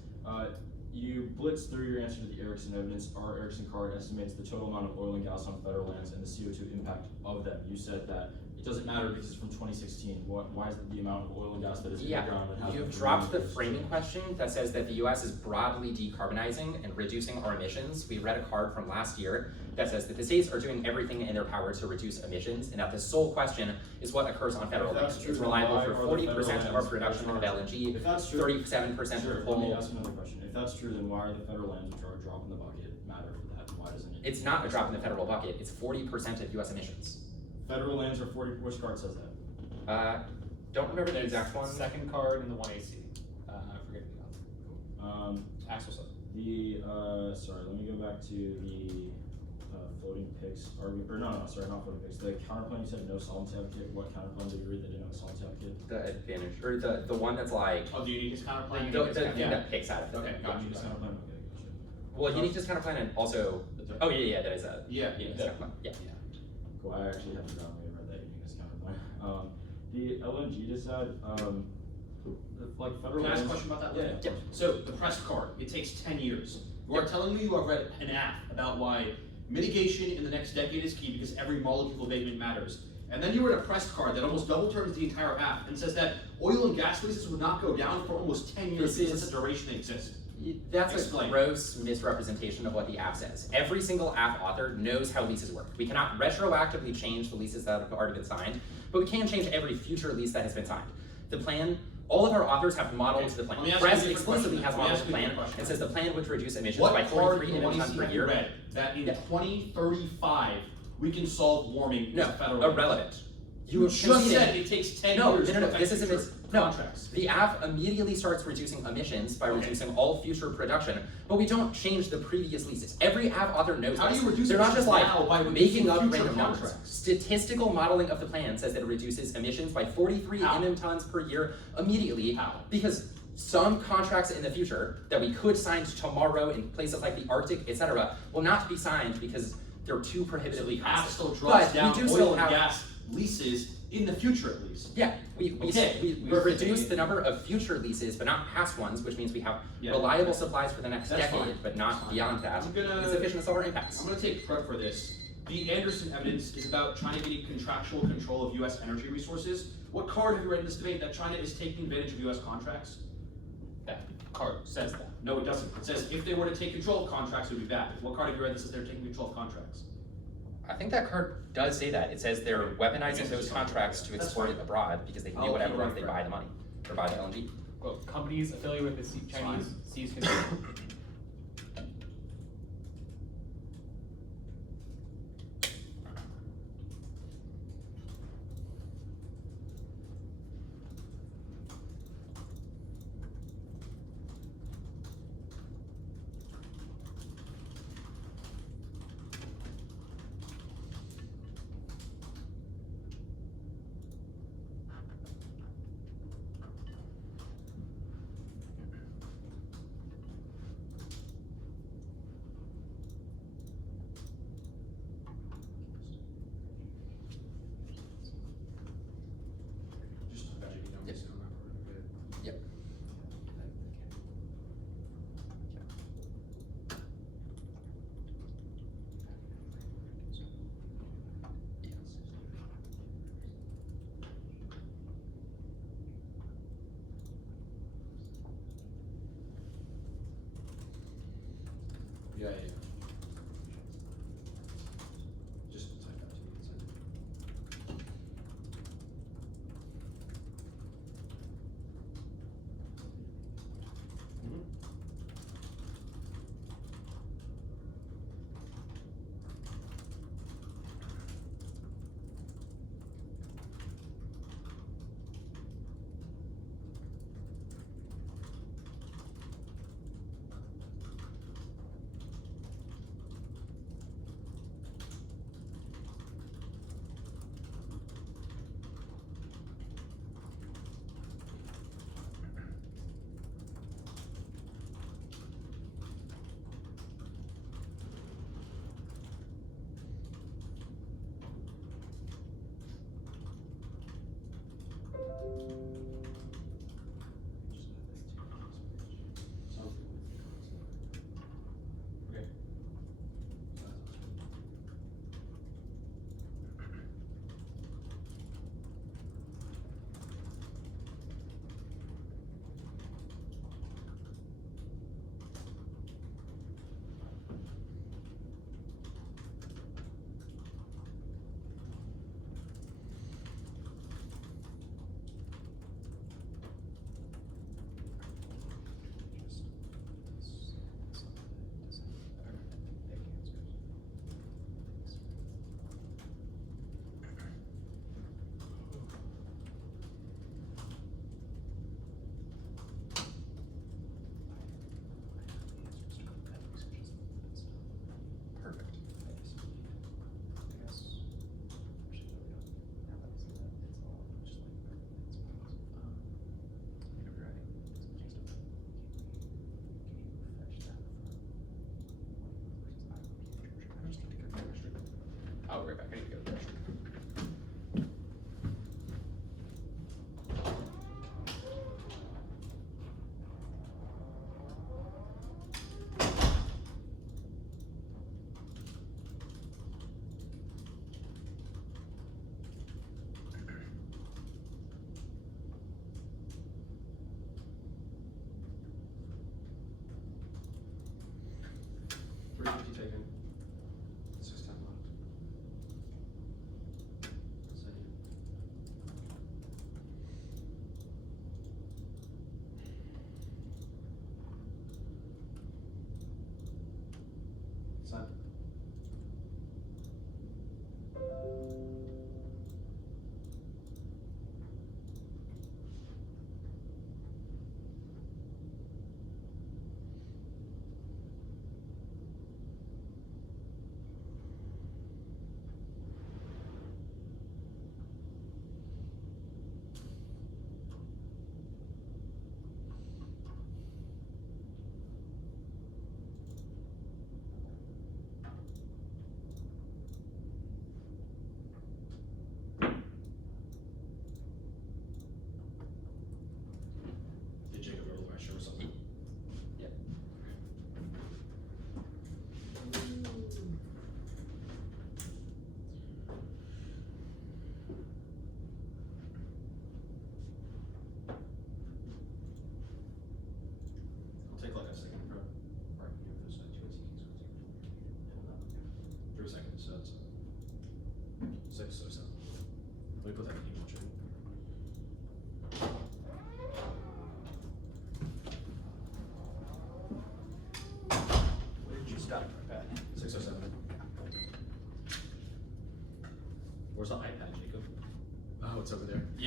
You blitzed through your answer to the Erickson evidence. Our Erickson card estimates the total amount of oil and gas on federal lands and the CO2 impact of them. You said that it doesn't matter because it's from 2016. Why is the amount of oil and gas that is in the ground? And You've dropped the framing question that says that the U.S. is broadly decarbonizing and reducing our emissions. We read a card from last year that says that the states are doing everything in their power to reduce emissions, and that the sole question is what occurs on federal land. It's reliable for 40% of our production of LNG, If that's true, 37% sure, of let me coal. ask another question. If that's true, then why are the federal lands, which are a drop in the bucket, matter for that? Why doesn't it? It's not a drop in the federal bucket. It's 40% of U.S. emissions. Federal lands are 40. Which card says that? Don't remember the exact one. Second card and the 1AC. I forget the other. Axel said. Sorry, let me go back to the floating picks. Sorry, not floating picks. The counterplan, you said no solvency advocate. What counterplan did you read that didn't have a solvency advocate? The advantage, or the one that's like, Oh, the uniqueness counterplan? the thing that picks out of it. Okay, Got gotcha. you. Counterplan. Okay, gotcha. Well, uniqueness counterplan and also, oh yeah, that is a Yeah. uniqueness counterplan. Yeah. Cool. I actually have forgotten we read that uniqueness counterplan. The LNG just had like federal. Can I ask a lands- question about that? Yeah. Yeah. So the press card, it takes 10 years. You are telling me you have read an app about why mitigation in the next decade is key because every molecule of abatement matters. And then you read a press card that almost double turns the entire app and says that oil and gas leases would not go down for almost 10 years This because is- that's the duration they exist. That's Explain. a gross misrepresentation of what the app says. Every single app author knows how leases work. We cannot retroactively change the leases that have already been signed, but we can change every future lease that has been signed. The plan, all of our authors have modeled the plan. Let me ask you a Press different explicitly question. has Let me modeled ask the you a plan different question. and says the plan would reduce emissions What by card 43 in million tons per year. read that in Yeah. 2035 we can solve warming No, with federal irrelevant. You have just conceded- said it takes 10 No, years no, to no, affect this is a future no. contracts. The app immediately starts reducing emissions by Okay. reducing all future production, but we don't change the previous leases. Every app author knows How do this. you reduce They're not just emissions like now by making reducing up future random numbers. contracts? Statistical modeling of the plan says that it reduces emissions by 43 How? MM tons per year immediately. How? Because some contracts in the future that we could sign tomorrow in places like the Arctic, etc., will not be signed because they're too prohibitively The app costly. still draws But down we do oil still and have gas leases in the future at least. yeah, we Okay. reduce the number of future leases, but not past ones, which means we have Yeah. reliable supplies for the next That's decade, fine. but not beyond that. I'm gonna- It's sufficient to solve our impacts. I'm gonna take prep for this. The Anderson evidence is about China getting contractual control of US energy resources. What card have you read in this debate that China is taking advantage of US contracts? That card says that. No, it doesn't. It says if they were to take control of contracts, it would be bad. What card have you read that says they're taking control of contracts? I think that card does say that. It says they're weaponizing those contracts to That's export fine. it abroad because they can do Oh, whatever right, once they right. buy the money or buy the LNG. Quote, companies affiliated with the Chinese Fine. seas control.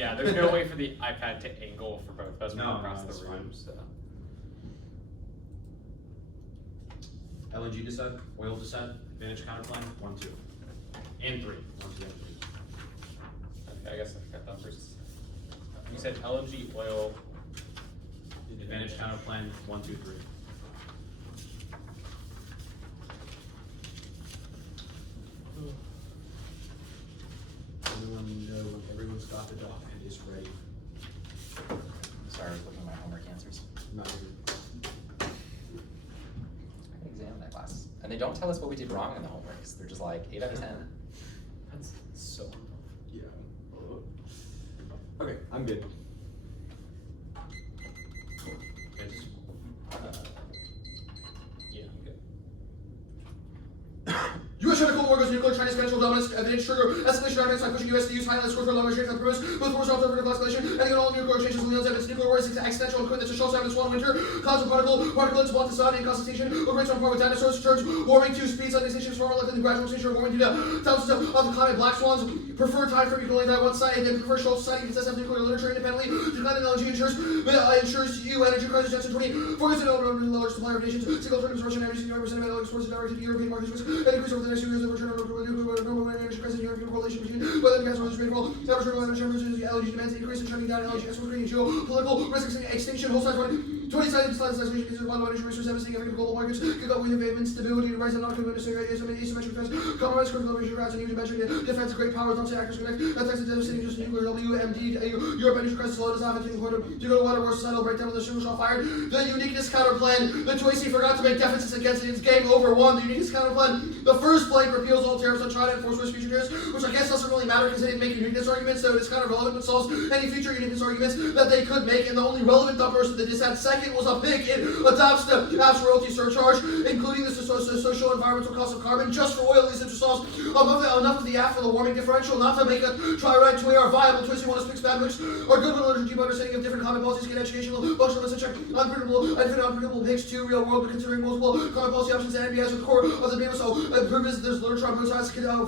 Yeah, there's no way for the iPad to angle for both of us No, across no, the it's room. fine. So. LNG decide, oil decide, advantage counter plan, 1, 2. And 3. 1, 2, and 3. Okay, I guess I forgot that first. You said LNG, oil. Advantage counter plan, 1, 2, 3. Everyone know when everyone's got the doc and is ready. Sorry, I was looking at my homework answers. Not even. I can examine that class. And they don't tell us what we did wrong in the homeworks. They're just like 8 out of 10. That's so. Yeah. Okay, I'm good. Okay, just Yeah, I'm good. U.S. China Cold War goes nuclear, Chinese financial dominance, evidence trigger, escalation arguments by pushing U.S. to use China, score for long restraints on purpose, both wars also for escalation, and all nuclear exchanges with Leon's evidence, nuclear war is accidental and quit, that's a short evidence one winter, clouds of particle into block the sun, and consultation, operates on par with dinosaurs, turns warming to speeds on these stations, former elected the gradual station of warming due to thousands of the climate, black swans, prefer time frame, you can only die one side, and then prefer Schultz society, consists of nuclear literature independently, declining LNG ensures you energy crisis, Jensen 20, focus on lower supply of nations, single terms, Russian energy, 90% of exports directed to European markets, and increase over the next few years, return of normal energy crisis, European correlation between whether the gas or rainfall, average renewable energy LNG demands increase and shutting down LNG export, creating geopolitical risk extinction, whole side 20 sides is a lot of energy resources devastating every global markets, kick up with instability, rise in non-community asymmetric threats, compromise critical energy routes, and even measuring defense of great powers, don't say actors connect, attacks and devastating just nuclear WMD, Europe energy crisis, low does not have to go to water war, societal breakdown with the sugar shot fired, the uniqueness counter plan, the choice he forgot to make deficits against it, it's game over, 1, the uniqueness counter plan, the first blank repeals all tariffs on China and force future tariffs, which I guess doesn't really matter because they didn't make uniqueness arguments, so it's kind of relevant, but solves any future uniqueness arguments that they could make, and the only relevant numbers that this had second was a pick. It adopts the AFF royalty surcharge, including the social environmental cost of carbon, just for oil, these solves enough of the AFF for the warming differential, not to make a triride 2AR viable, twisting one speaks bad mix, or good literature, deep understanding of different climate policies, get educational, functional, such unpredictable picks, 2 real world, but considering multiple climate policy options and NBS at the core of the paper, so there's literature on both sides on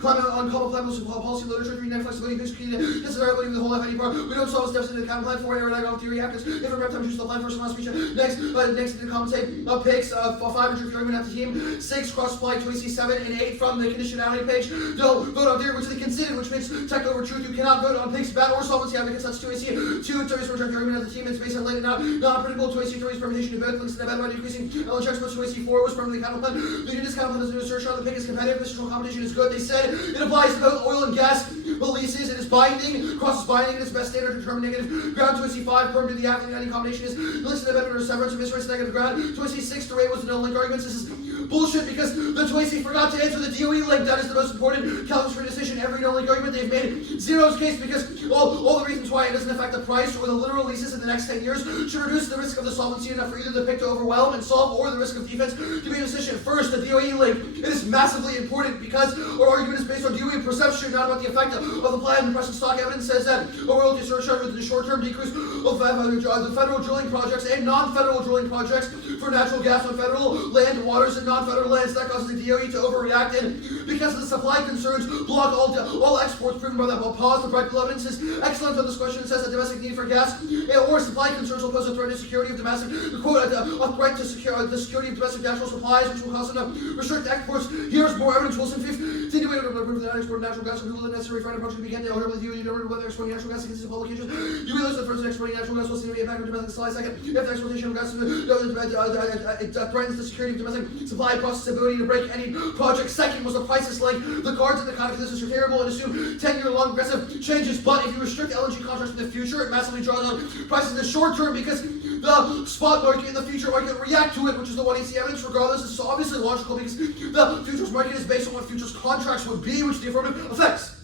climate, on climate policy literature, 3 net flexibility, picks, considerability of the whole FNE part, we don't solve steps into the counter plan 4 aerodynamic theory actors, different reptime choose the plan first and last feature, next to compensate picks, 5 entry for at the team, 6 cross supply, 7 and 8 from the conditionality page, don't vote on theory, which is considered, which means tech over truth, you cannot vote on picks, bad or solvency advocates, that's 2AC, 2 choice for return argument of the team, it's based on laid out, non-predictable, 2AC theories, permutation of both, links to the bad by decreasing, LN checks, 2AC 4 was permanently counter plan, the unit counter plan doesn't do a search on the pick is competitive, this competition is good, they said, it applies to both oil and gas releases, it is binding, crosses binding, it is best standard to determine negative ground, 2AC5, perm to the athlete, any combination is listed in the amendment or severance, misrates negative ground, 2AC6 to 8 was the no link arguments, this is bullshit because the 2AC forgot to answer the DOE link, that is the most important calculus for decision, every no link argument they've made zero's case because all the reasons why it doesn't affect the price or the literal leases in the next 10 years should reduce the risk of the solvency enough for either the pick to overwhelm and solve or the risk of defense to be efficient. First, the DOE link, it is massively important because our argument is based on DOE perception, not about the effect of the plan. The present stock evidence says that a royalty surcharge with the short-term decrease of the federal drilling projects and non-federal drilling projects for natural gas on federal land, waters, and non-federal lands, that causes the DOE to overreact, and because of the supply concerns, block all exports proven by that pause. The practical evidence is excellent on this question. It says that domestic need for gas or supply concerns will pose a threat to security of domestic, quote, a threat to the security of domestic national supplies, which will cause them to restrict exports. Here's more evidence. Wilson 15 to prove that export natural gas and the necessary for an approach to begin to with you don't whether exporting natural gas against publications. You will list the first exporting natural gas will seem to be impacted on domestic supply. Second, if the exportation of gas threatens the security of domestic supply process ability to break any project. Second was the prices link. The guards in the contract this is terrible and assume 10-year-long aggressive changes. But if you restrict LNG contracts in the future, it massively draws on prices in the short term because the spot market in the future market react to it, which is the 1AC evidence. Regardless, this is obviously logical because the futures market is based on what futures contracts would be, which the affirmative affects.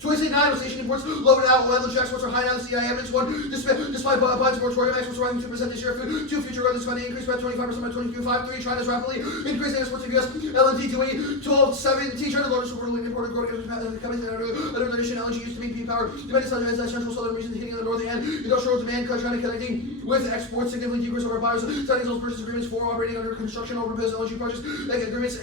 289 station imports loaded out while LNG exports are high now. The CIA evidence one despite Biden's moratorium exports rising 2% this year. 2 future revenues funding increased by 25% by 2025. 3 China's rapidly increasing exports to U.S. LNG to 12 17 China largest world imported growing coming under addition. LNG used to be power demand is as central southern regions hitting the northern end. Industrial demand China connecting with exports significantly decreased over buyers signing those purchase agreements for operating under construction or proposed LNG projects. Like agreements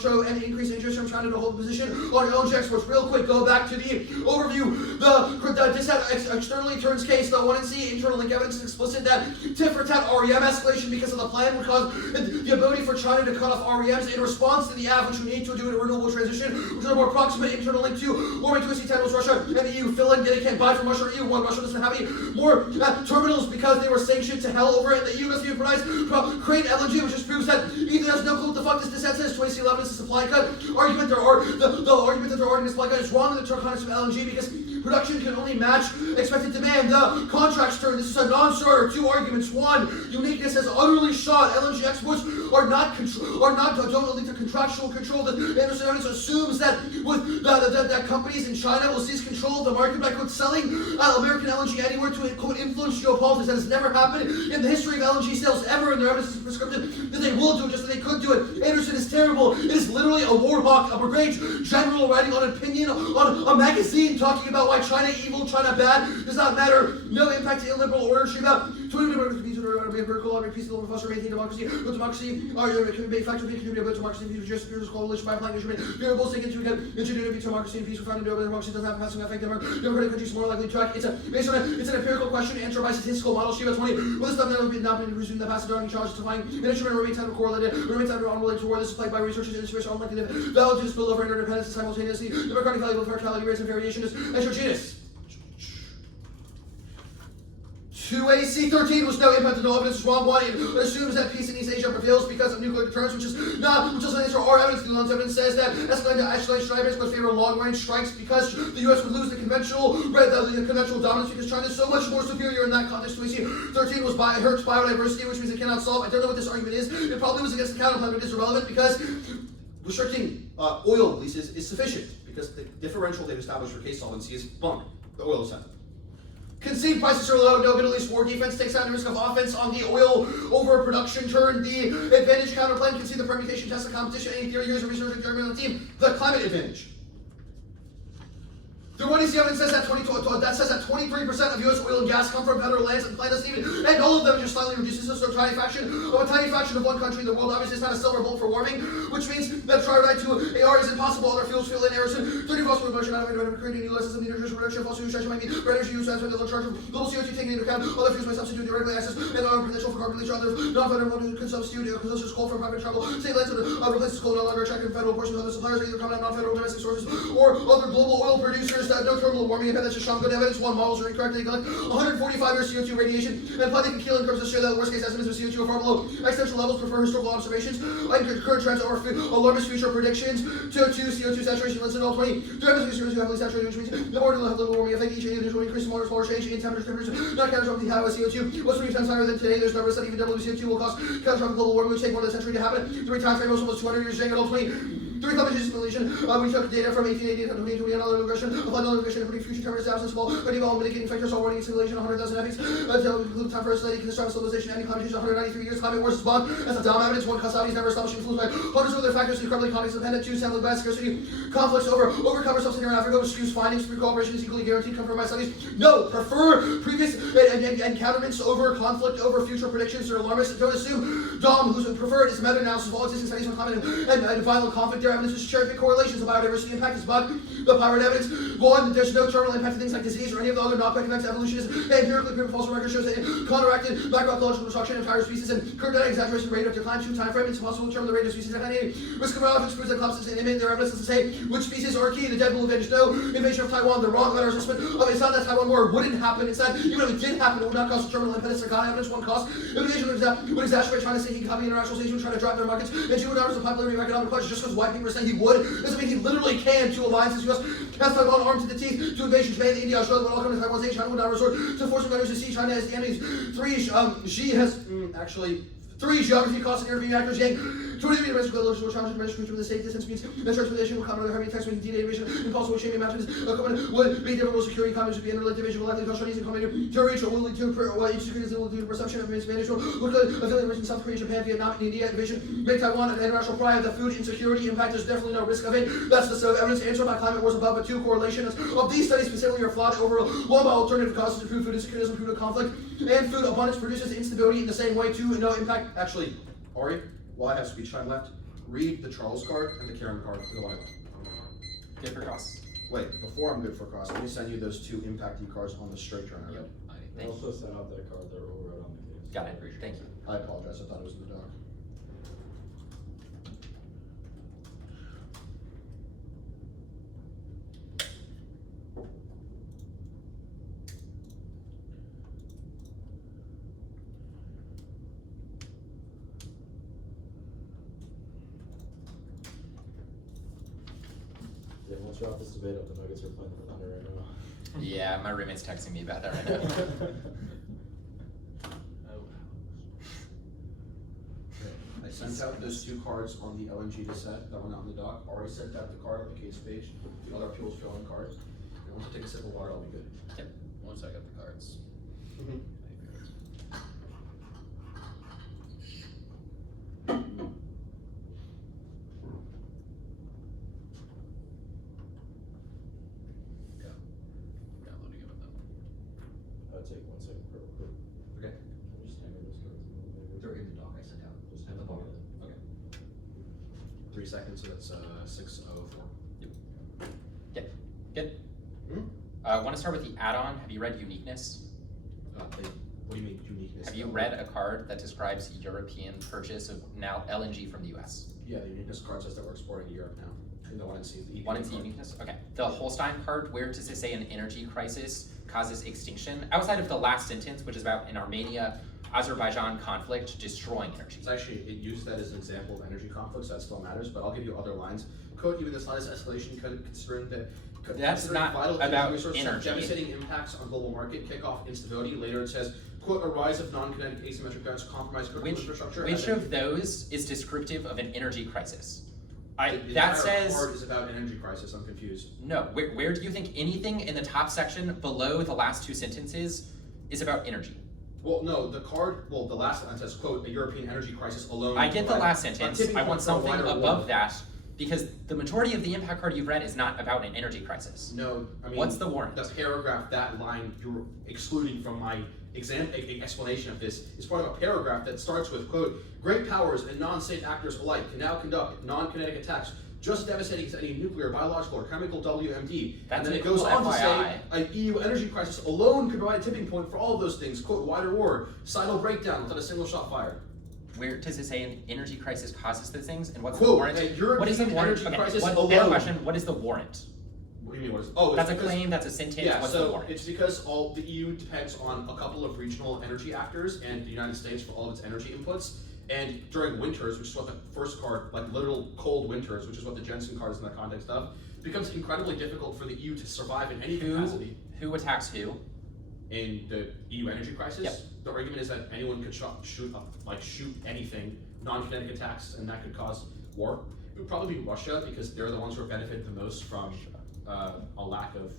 show an increased interest from China to hold the position on LNG exports. Real quick, go back to the 3. Overview. The dissent externally turns case. The 1NC internal link evidence is explicit that tit for tat REM escalation because of the plan would cause the ability for China to cut off REMs in response to the AFF, which we need to do in a renewable transition, which is a more proximate internal link to warming to AC 10 was Russia and the EU. Finland can't buy from Russia or EU. Russia doesn't have any more terminals because they were sanctioned to hell over it. The EU doesn't even create LNG, which just proves that either has no clue what the fuck this dissent says. 2011 is a supply cut argument. The argument that they're arguing a supply cut is wrong in the context of LNG because production can only match expected demand. The contracts term. This is a non-starter. 2 arguments. 1, uniqueness has utterly shot. LNG exports don't lead to contractual control. The Anderson evidence assumes that with that companies in China will seize control of the market by selling American LNG anywhere to quote influence geopolitics. That has never happened in the history of LNG sales ever, and their evidence is prescriptive that they will do it just that they could do it. Anderson is terrible. It is literally a war hawk, a brigade general writing on opinion on a magazine talking about why China evil, China bad, does not matter. No impact to illiberal order. She about 20 vertical on peace, global foster, maintain democracy, but democracy are can be factor be community about democracy, just coalition by applying instrument. Variables taken into account ingenuity, democracy, and peace were found in democracy doesn't have a passing effect. Democratic countries more likely to act. It's an empirical question answered by statistical model. Shiva 20. Will this stuff not been resumed the past darning charge to find an instrument remain time correlated, remain time unrelated to war. This is plagued by researchers and inspiration unlikely to valid to spill over interdependence simultaneously. Democratic value of fertility rates and variation is heterogeneous. 2AC13 was no impact to no evidence is wrong. 1, it assumes that peace in East Asia prevails because of nuclear deterrence, which is not, which is an answer. Our evidence, the Lund's evidence says that escalating strikes would favor long-range strikes because the U.S. would lose the conventional dominance because China is so much more superior in that context. 2AC13 was hurts biodiversity, which means it cannot solve. I don't know what this argument is. It probably was against the counterclaim, but it is irrelevant because restricting oil leases is sufficient because the differential they've established for case solvency is bunk. The oil is set. Concede prices are low, no Middle East war defense takes out the risk of offense on the oil overproduction turn. The advantage counterplan, concede the permutation test, the competition, any theory, years of research, Germany on the team, the climate advantage. The 1AC evidence says that 23% of U.S. oil and gas come from better lands and planets, and all of them just slightly reduces this to a tiny fraction of one country in the world. Obviously, it's not a silver bullet for warming, which means that triodide to AR is impossible. Other fuels fill in aerosol. 30 fossil reduction out of creating new lessons of the nutrition production of fossil nutrition might be for energy use transfer to the charge of global CO2 taking into account other fuels by substitute directly access and potential for carbon leaching. Other non-federal can substitute consumption coal from private travel. State lands replaces coal no longer attracting federal portions of other suppliers are either coming out non-federal domestic sources or other global oil producers that no terminal warming event. That's just strong good evidence. 1, models are incorrect. They collect 145 years CO2 radiation and apply the Keeling curves to show that the worst case estimates of CO2 are far below existential levels. Prefer historical observations and current trends over alarmist future predictions. 2, CO2 saturation less than all 20. 3, CO2 heavily saturated, which means the more global warming effect each year will increase smaller change in temperature not catastrophic high CO2 was 3 times higher than today. There's no risk that even double CO2 will cause catastrophic global warming, which take more than a century to happen. 3 times rate almost 200 years saying all 20. 3 climate simulation. We took data from 1880 to 2020 another regression, applied another regression, including future terminus absence of all medieval mitigating factors, all warning simulation, 100,000 epics, until include time for isolating catastrophic civilization, any climate change, 193 years, climate wars is bond, as a down evidence. 1, causality is never established, influenced by hundreds of other factors, incredibly context dependent. 2, sampling by scarcity, conflicts over cover sub-Saharan Africa, which skews findings, free cooperation is equally guaranteed, confirmed by studies. No, prefer previous encounterments over conflict over future predictions or alarmists. Don't assume Dom, who's preferred, is meta-analysis of all existing studies on climate and violent conflict. Their evidence is cherry-pick correlations of biodiversity impact is bug. The pirate evidence. 1, there's no terminal impact to things like disease or any of the other knockback effects. Evolution is empirically proven. Fossil record shows that counteracted macroecological destruction of entire species and current exaggeration rate of decline. 2, time frame. It's possible to determine the rate of species decline. Risk of wildlife proves that collapses and image. Their evidence is to say which species are key. The Deadpool advantage. No invasion of Taiwan. The wrong letter assessment. It's not that Taiwan war wouldn't happen. It's that even if it did happen, it would not cause terminal impedance. The evidence. 1, cost. Invasion would exacerbate China saying he can copy international states, trying to drive their markets and 2 numbers of popularity of economic question. Just because white people are saying he would doesn't mean he literally can. 2, alliances. U.S. has Taiwan armed to the teeth. 2, invasion. Japan, India, Australia would all come to Taiwan's aid. China would not resort to forcing countries to see China as the enemies. 3, Xi has actually. 3, geography, cost, and interviewing actors. Yang. 23, domestic logical challenges, domestic with the state distance means the transportation will come under heavy tax, making D-Day invasion impossible, shaming mountains. Would be difficult security comments would be interrelated division, will likely cause Chinese and coming to reach or will lead to each degree will lead to perception of mismanagement. Look at affiliate with South Korea, Japan, Vietnam, and India invasion. Make Taiwan an international pride. The food insecurity impact, there's definitely no risk of it. That's the evidence answered by climate wars above, but 2, correlation of these studies specifically are flawed overall. 1, by alternative causes to food insecurity, food conflict, and food abundance produces instability in the same way. 2, no impact. Actually, Ari, while I have speech time left, read the Charles card and the Karen card to the line. Get for costs. Wait, before I'm good for cross, let me send you those 2 impact E cards on the straight turn. Yep. I Thank you. also sent out that card that overrode on the case. Got it. Thank you. I apologize, I thought it was in the dock. Yeah, once you're off this debate up, the Nuggets are playing the Thunder right now. Yeah, my roommate's texting me about that right now. I sent out those 2 cards on the LNG to set that went out in the dock. Already sent out the card on the case page. The other appeals filling card. And once I take a sip of water, I'll be good. Yep. Once I got the cards. Downloading it with them. Take 1 second for real quick. Okay. Can we just hammer those cards a little bit? They're in the dock I sent out. Just At the hammer bottom. them. Okay. 3 seconds, so that's 6:04. Good. Hmm? Want to start with the add-on. Have you read Uniqueness? What do you mean uniqueness? Have you read a card that describes European purchase of now LNG from the US? Yeah, the uniqueness card says that we're exporting to Europe now. In the 1NC. The One in card. uniqueness? Okay. The Holstein card, where does it say an energy crisis causes extinction? Outside of the last sentence, which is about an Armenia-Azerbaijan conflict destroying energy. It's actually, it used that as an example of energy conflicts, that still matters, but I'll give you other lines. Quote, even the slightest escalation considering that That's considering not vital about resources have energy. devastating impacts on global market, kick off instability. Later it says, quote, a rise of non-kinetic asymmetric currents compromise critical infrastructure. Which of those is descriptive of an energy crisis? The That entire says card is about an energy crisis, I'm confused. no. Where do you think anything in the top section below the last 2 sentences is about energy? Well, no, the card, well, the last line says, quote, a European energy crisis alone. I get the last a sentence. tipping I point want for a something wider above war. that because the majority of the impact card you've read is not about an energy crisis. No, I mean. What's the warrant? The paragraph, that line you're excluding from my explanation of this is part of a paragraph that starts with, quote, great powers and non-state actors alike can now conduct non-kinetic attacks just devastating to any nuclear, biological, or chemical WMD. That's and then a it goes cool on to say, FYI. an EU energy crisis alone could provide a tipping point for all of those things. Quote, wider war, sidle breakdown without a single shot fired. Where does it say an energy crisis causes those things? And what's the Quote, warrant? a European What is the warrant? energy crisis One alone. question, what is the warrant? What do you mean, what is, oh, That's a it's because- claim, that's a sentence, Yeah, what's the so warrant? it's because all the EU depends on a couple of regional energy actors and the United States for all of its energy inputs. And during winters, which is what the first card, like literal cold winters, which is what the Jensen card is in that context of, it becomes incredibly difficult for the EU to survive in any capacity Who attacks who? in the EU energy crisis. Yep. The argument is that anyone could shoot anything, non-kinetic attacks, and that could cause war. It would probably be Russia because they're the ones who are benefited the most from a lack of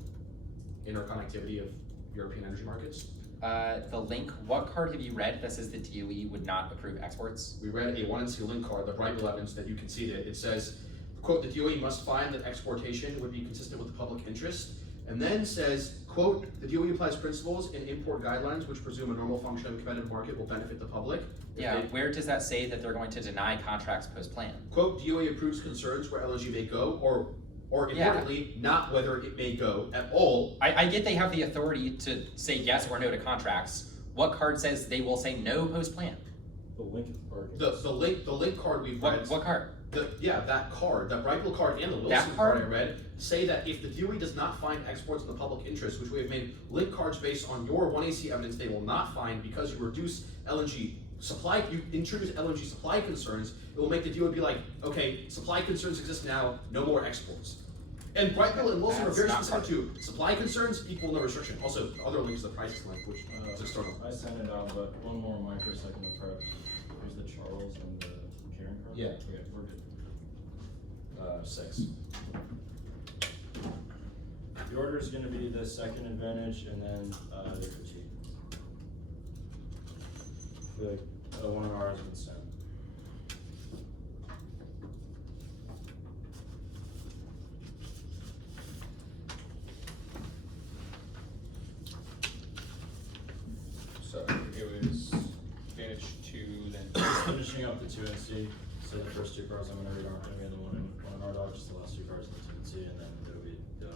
interconnectivity of European energy markets. The link, what card have you read that says the DOE would not approve exports? We read a 1NC link card, the bright evidence that you conceded. It says, quote, the DOE must find that exportation would be consistent with the public interest, and then says, quote, the DOE applies principles in import guidelines which presume a normal function of a competitive market will benefit the public. Yeah, where does that say that they're going to deny contracts post-plan? Quote, DOE approves concerns where LNG may go, or importantly, not whether it may go at all. I get they have the authority to say yes or no to contracts. What card says they will say no post-plan? The link is bargain. The link card we've read. What card? That card, that Brightwell card and the Wilson card I read, say that if the DOE does not find exports in the public interest, which we have made link cards based on your 1AC evidence, they will not find because you reduce LNG supply, you introduce LNG supply concerns, it will make the DOE be like, okay, supply concerns exist now, no more exports. And Brightwell and Wilson are That's very not specific to supply concerns equal no restriction. Also, the other link is the prices link, which is external. I sent it out, but one more microsecond of prep. Here's the Charles and the Karen card. Yeah. Okay, we're good. 6. The order is gonna be the second advantage and then, the critique. The one of ours would send. So it was advantage 2, then Finishing up the 2NC, so the first 2 cards I'm gonna read aren't gonna be in the one in our dog, just the last 2 cards in the 2NC, and then it'll be the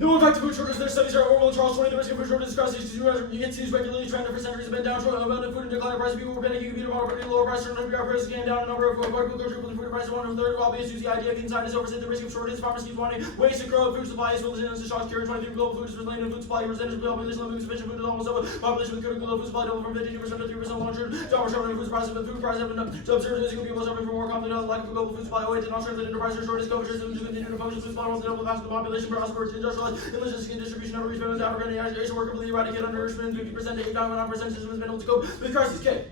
No impact to food shortages. Their studies are Orwell and Charles 20. The risk of food shortages across these you get these regularly trend for centuries have been down. Abundant food and declining prices. People were panicking. Computer model pretty lower prices. Certain prices came down. A number of quadruple food prices. 1/3. While being used the idea of being scientists overstate the risk of shortages. Farmers keep wanting waste to grow food supply as well as in shocks. Carrying 23 global food is related to food supply. Percentage of population living sufficient food is almost over. Population with critical food supply doubled from 52% to 3% long-term. Downward shortage of food prices, but food prices have been observed as people suffering from more conflict lack of global food supply. OA did not translate into price shortage. COVID systems to continue to function. Food supply will double the mass of the population. Prosperity industrialized and logistics and distribution of reach payments. Africa and Asian work completely eradicate undernourishment. 50% to 8.9% system has been able to cope with crisis. K.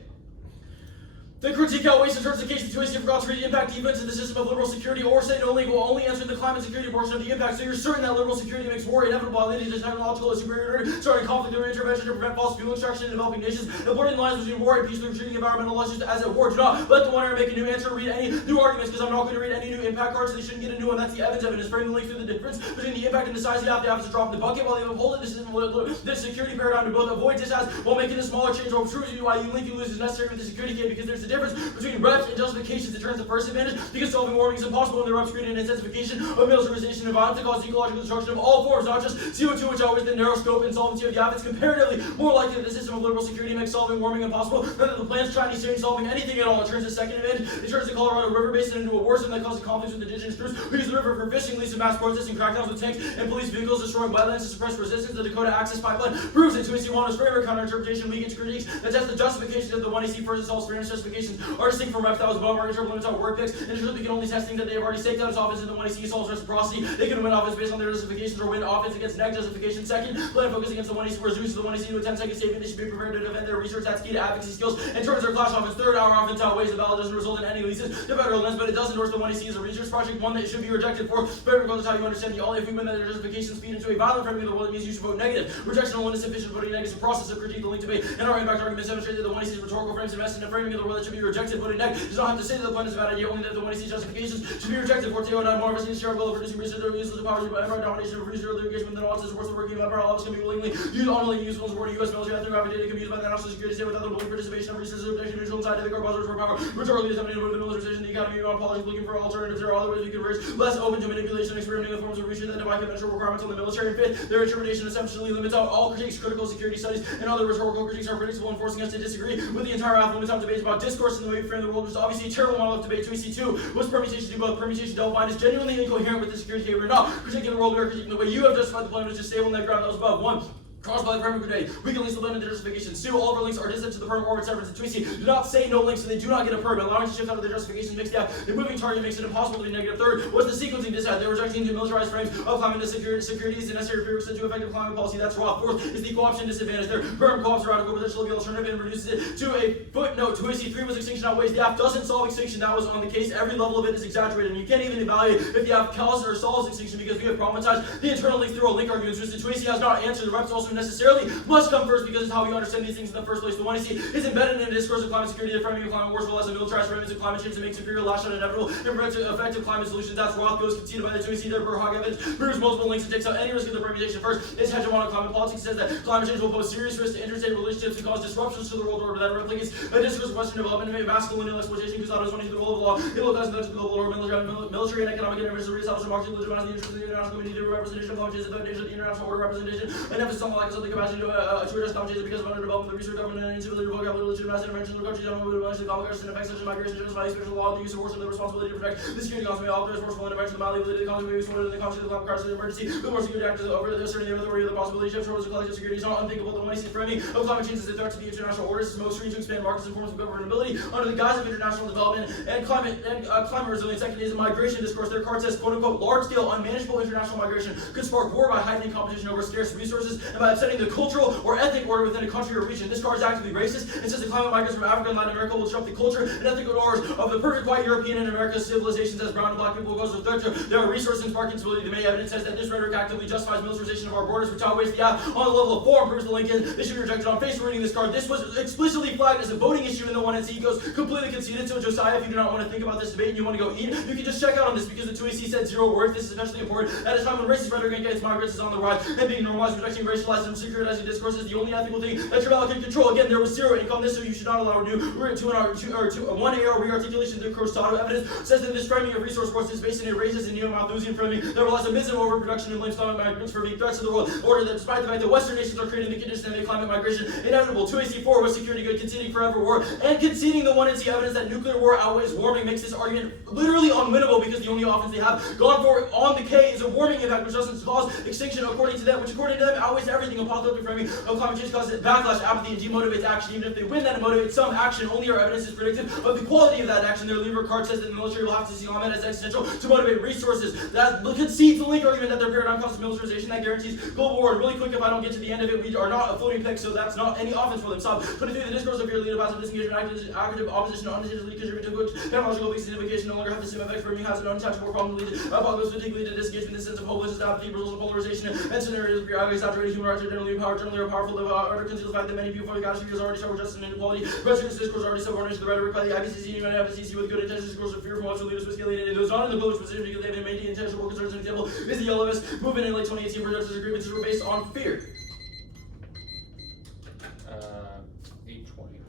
The critique outweighs in terms of the case the 2AC forgot to read the impact defense of the system of liberal security or say no link will only answer the climate security portion of the impact. So you're certain that liberal security makes war inevitable while India is technological and superiority, starting conflict through intervention to prevent false fuel extraction in developing nations, and blurring lines between war and peace through treating environmental issues as a war. Do not let the one make a new answer or read any new arguments because I'm not going to read any new impact cards, so they shouldn't get a new one. That's the evidence. Frame the link through the difference between the impact and the size of the app. The app is a drop in the bucket while they uphold it. This security paradigm to both avoid dishas while making a smaller change or prove you why you link you lose is necessary with the security kit because there's a difference between reps and justifications that turns the first advantage because solving warming is impossible when the reps create an intensification of militarization and violence that causes ecological destruction of all forms, not just CO2, which always the narrow scope and solvency of the app. It's comparatively more likely that the system of liberal security makes solving warming impossible than that the plan's Chinese change solving anything at all. It turns the second advantage. It turns the Colorado River Basin into a war zone that causes conflicts with indigenous groups who use the river for fishing, leads to mass protests and crackdowns with tanks and police vehicles destroying wetlands to suppress resistance. The Dakota Access Pipeline proves that 2AC Wano's framework counter-interpretation weakens critiques that test the justification of the 1AC first and solves fairness justifications are distinct from reps that was above our interval limits on work picks, and ensures we can only test things that they have already staked out as offense in the 1AC solves reciprocity. They can win offense based on their justifications or win offense against NEG justification. Second, plan focus against the 1AC reduces the 1AC to a 10-second statement. They should be prepared to defend their research. That's key to advocacy skills and turns their clash offense. Third, our offense outweighs the ballot doesn't result in any leases to federal lands, but it does endorse the 1AC as a research project, one that should be rejected. Fourth, but regardless how you understand the all, if we win that their justifications feed into a violent framing of the world, it means you should vote negative. Rejection alone is sufficient. Voting negative is a process of critique, the link debate, and our impact arguments demonstrate that the 1AC's rhetorical frames invest in a framing of the world that should be rejected. Voting negative does not have to say that the plan is a bad idea, only that the 1AC justifications should be rejected. 409 more of us need to share will of reducing research or useless power by ever domination of research engagement than wants to support the working of all of us can be willingly used only useful in support of U.S. military and their data can be used by the national security state without the willing participation of research objection neutral and scientific or buzzwords for power. Rhetorically disseminated with the militarization, the economy, on politics looking for alternatives. There are other ways we can converge, less open to manipulation and experimenting with forms of research that defy conventional requirements on the military. And fifth, their interpretation essentially limits out all critiques, critical security studies, and other rhetorical critiques are predictable and forcing us to disagree with the entire app. Limits out debates about discourse and the way we frame the world, which is obviously a terrible model of debate. 2AC2 was permutation to both. Permutation double bind is genuinely incoherent with the security cable. We're not critiquing the world, we are critiquing the way you have justified the plan, which is stable in that ground that was above. 1. Caused by the framework today, we can link the limit to justifications. 2. All of our links are distant to the firm orbit severance. And 2AC do not say no links, so they do not get a perm. Allowing to shift out of the justifications makes the app a moving target, makes it impossible to be negative. 3rd was the sequencing dishad. They're rejecting the militarized frames of climate security is the necessary prerequisite to effective climate policy. That's raw. 4th is the co-option disadvantage. Their firm co-ops radical potential of the alternative and reduces it to a footnote. 2AC 3 was extinction outweighs. The app doesn't solve extinction. That was on the case. Every level of it is exaggerated, and you can't even evaluate if the app causes or solves extinction because we have problematized the internal links through a link argument. Which the 2AC has not answered. The reps also necessarily must come first because it's how we understand these things in the first place. The 1AC is embedded in a discourse of climate security, the framing of climate wars, well as a militarized framing of climate change to make superior lash on inevitable and effective climate solutions. That's Roth goes conceded by the 2AC. Their Burhog Evans proves multiple links and takes out any risk of the permutation. First is hegemonic climate politics. Says that climate change will pose serious risks to interstate relationships and cause disruptions to the world order. That replicates a discourse of Western development and masculine exploitation because that is one of the role of law. It localizes the global order, military and economic interests, reestablish the market, legitimize the interests of the international community, the representation of climate change, the foundation of the international order representation, and emphasis on the lack of the capacity to address climate change because of underdevelopment, the research government and incivility, vocabulary, legitimate intervention, the country, government, the complications and effects such as migration, genocide, special law, the use of force, and the responsibility to protect the security constantly authorized forceful intervention, the malleability, the constantly useful, and the concept of the climate crisis, emergency, the more security actors over the asserting the authority of the possibility of shifts, collective security is not unthinkable. The 1AC framing of climate change is a threat to the international order. It's most extreme to expand markets and forms of governability under the guise of international development and climate resilience. Second is the migration discourse. Their card says, quote unquote, large-scale, unmanageable international migration could spark war by heightening competition over scarce resources and by upsetting the cultural or ethnic order within a country or region. This card is actively racist and says the climate migrants from Africa and Latin America will disrupt the culture and ethnic orders of the perfect white European and American civilizations as brown and black people cause a threat to their resources and spark instability. The main evidence says that this rhetoric actively justifies militarization of our borders, which outweighs the app on the level of form, proves the link in. They should be rejected on face for reading this card. This was explicitly flagged as a voting issue in the 1AC. Goes completely conceded. So Josiah, if you do not want to think about this debate and you want to go eat, you can just check out on this because the 2AC said 0 words. This is especially important at a time when racist rhetoric against migrants is on the rise and being normalized, rejecting racialized centralized and securitizing discourse is the only ethical thing that your ballot can control. Again, there was zero income this, so you should not allow one AR re-articulation of the discourse. Auto evidence says that this framing of resource wars is based in a racist and neo-Malthusian framing that relies on miserable overproduction and blames climate migrants for being threats to the world order. That despite the fact that Western nations are creating the conditions that make climate migration inevitable. 2AC4 was security good, conceding forever war, and conceding the 1NC evidence that nuclear war outweighs warming makes this argument literally unwinnable because the only offense they have gone for on the K is a warming impact, which doesn't cause extinction according to them, which according to them outweighs everything. Apocalyptic framing of climate change causes backlash, apathy, and demotivates action. Even if they win, that motivates some action. Only our evidence is predictive of the quality of that action. Their lever card says that the military will have to see Ahmed as existential to motivate resources. That concedes the link argument that their paradigm causes militarization that guarantees global war. And really quick, if I don't get to the end of it, we are not a floating pick, so that's not any offense for them. Stop. 23, the discourse of fear, leader, passive disengagement, active opposition, unintentionally contribute to which technological signification no longer have the same effects. Framing has an untouchable problem to lead to apocalypse, particularly to disengagement, the sense of hopelessness, apathy, brutal polarization, and scenarios of pure saturated human rights are generally powerful. Order conceals the fact that many people for the catastrophe has already suffered justice and inequality. Prejudice discourse already subordinated to the rhetoric by the IPCC, even FCC with good intentions, discourse of fear from what leaders was alienated. Those not in the village position because they have maintained intentional concerns. An example is the Yellow Vest movement in late 2018 protesters' grievances were based on fear. 820.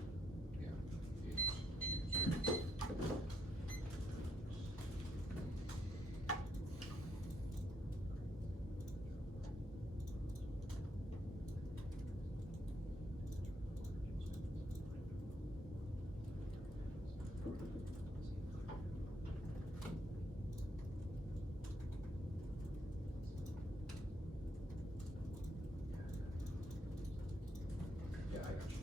Yeah, I got you.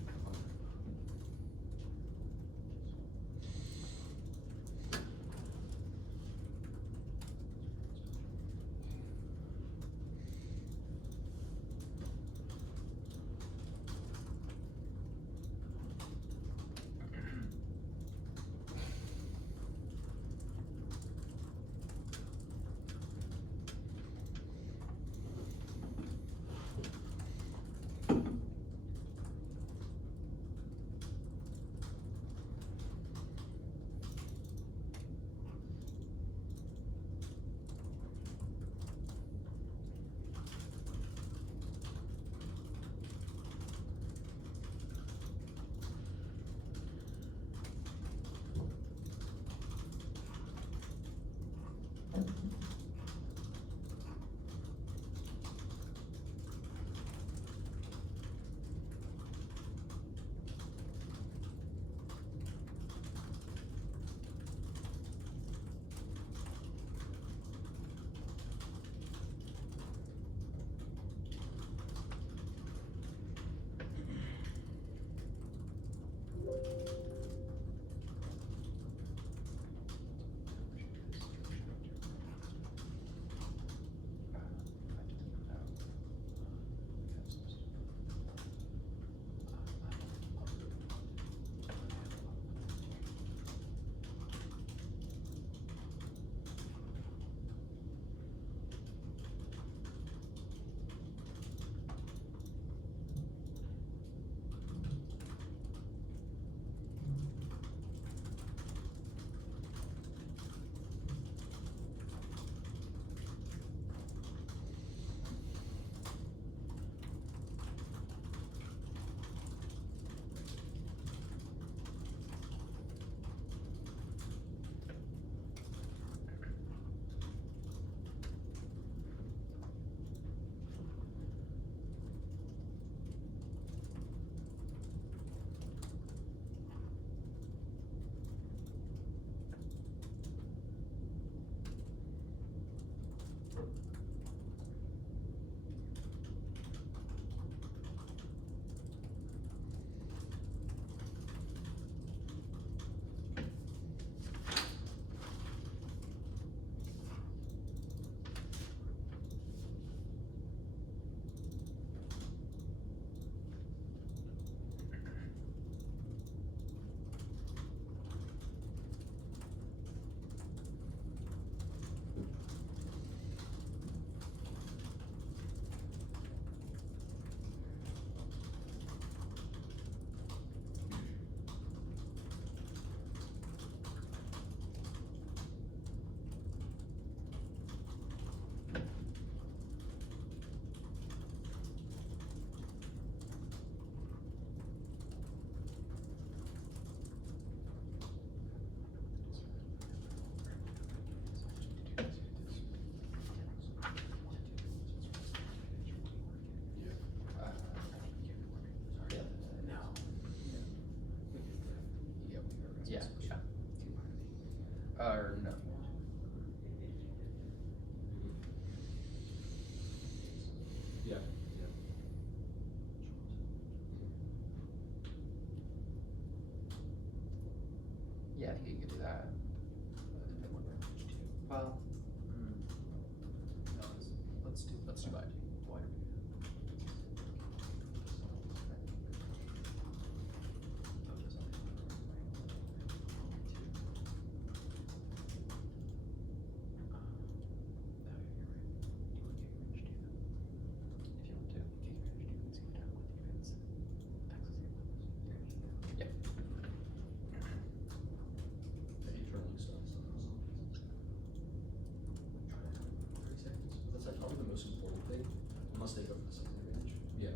unless they go for the second advantage. Yeah.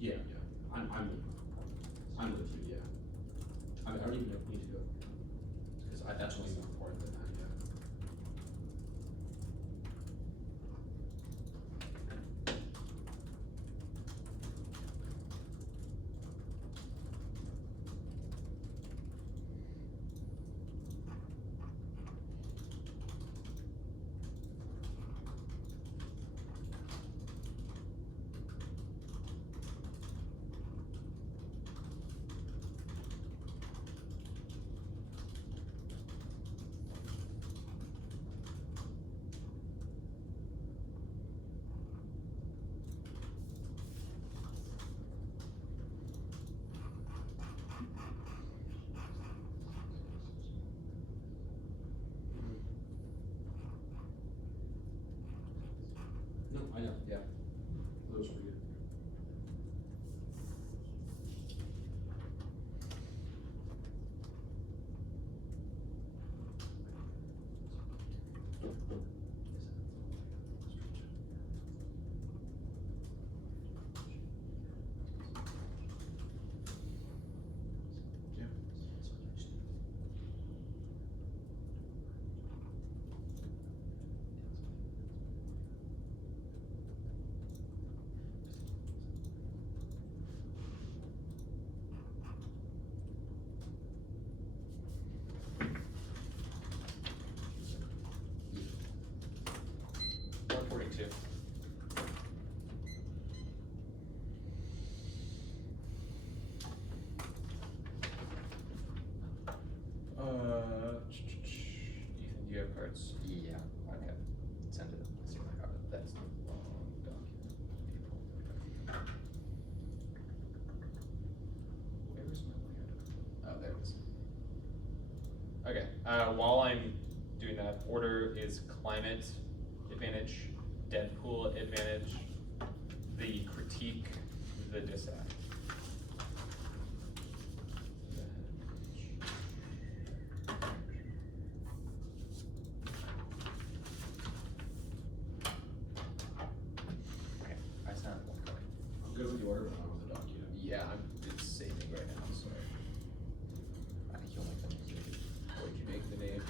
Yeah, I'm with you. Yeah. I mean, I don't even need to go because that's what's more important than that. Yeah. No, I know. Yeah. Those were good. Ethan, do you have cards? Yeah. Okay. Send it. Let's see if I got it. That's the wrong document. Where is my layout? Oh, there it is. Okay. While I'm doing that, order is climate advantage, Deadpool advantage, the critique, the dissect. Okay, I sound one card. I'm good with the order, but not with the document. Yeah, it's saving right now, so. I think you'll make the name. What did you make the name?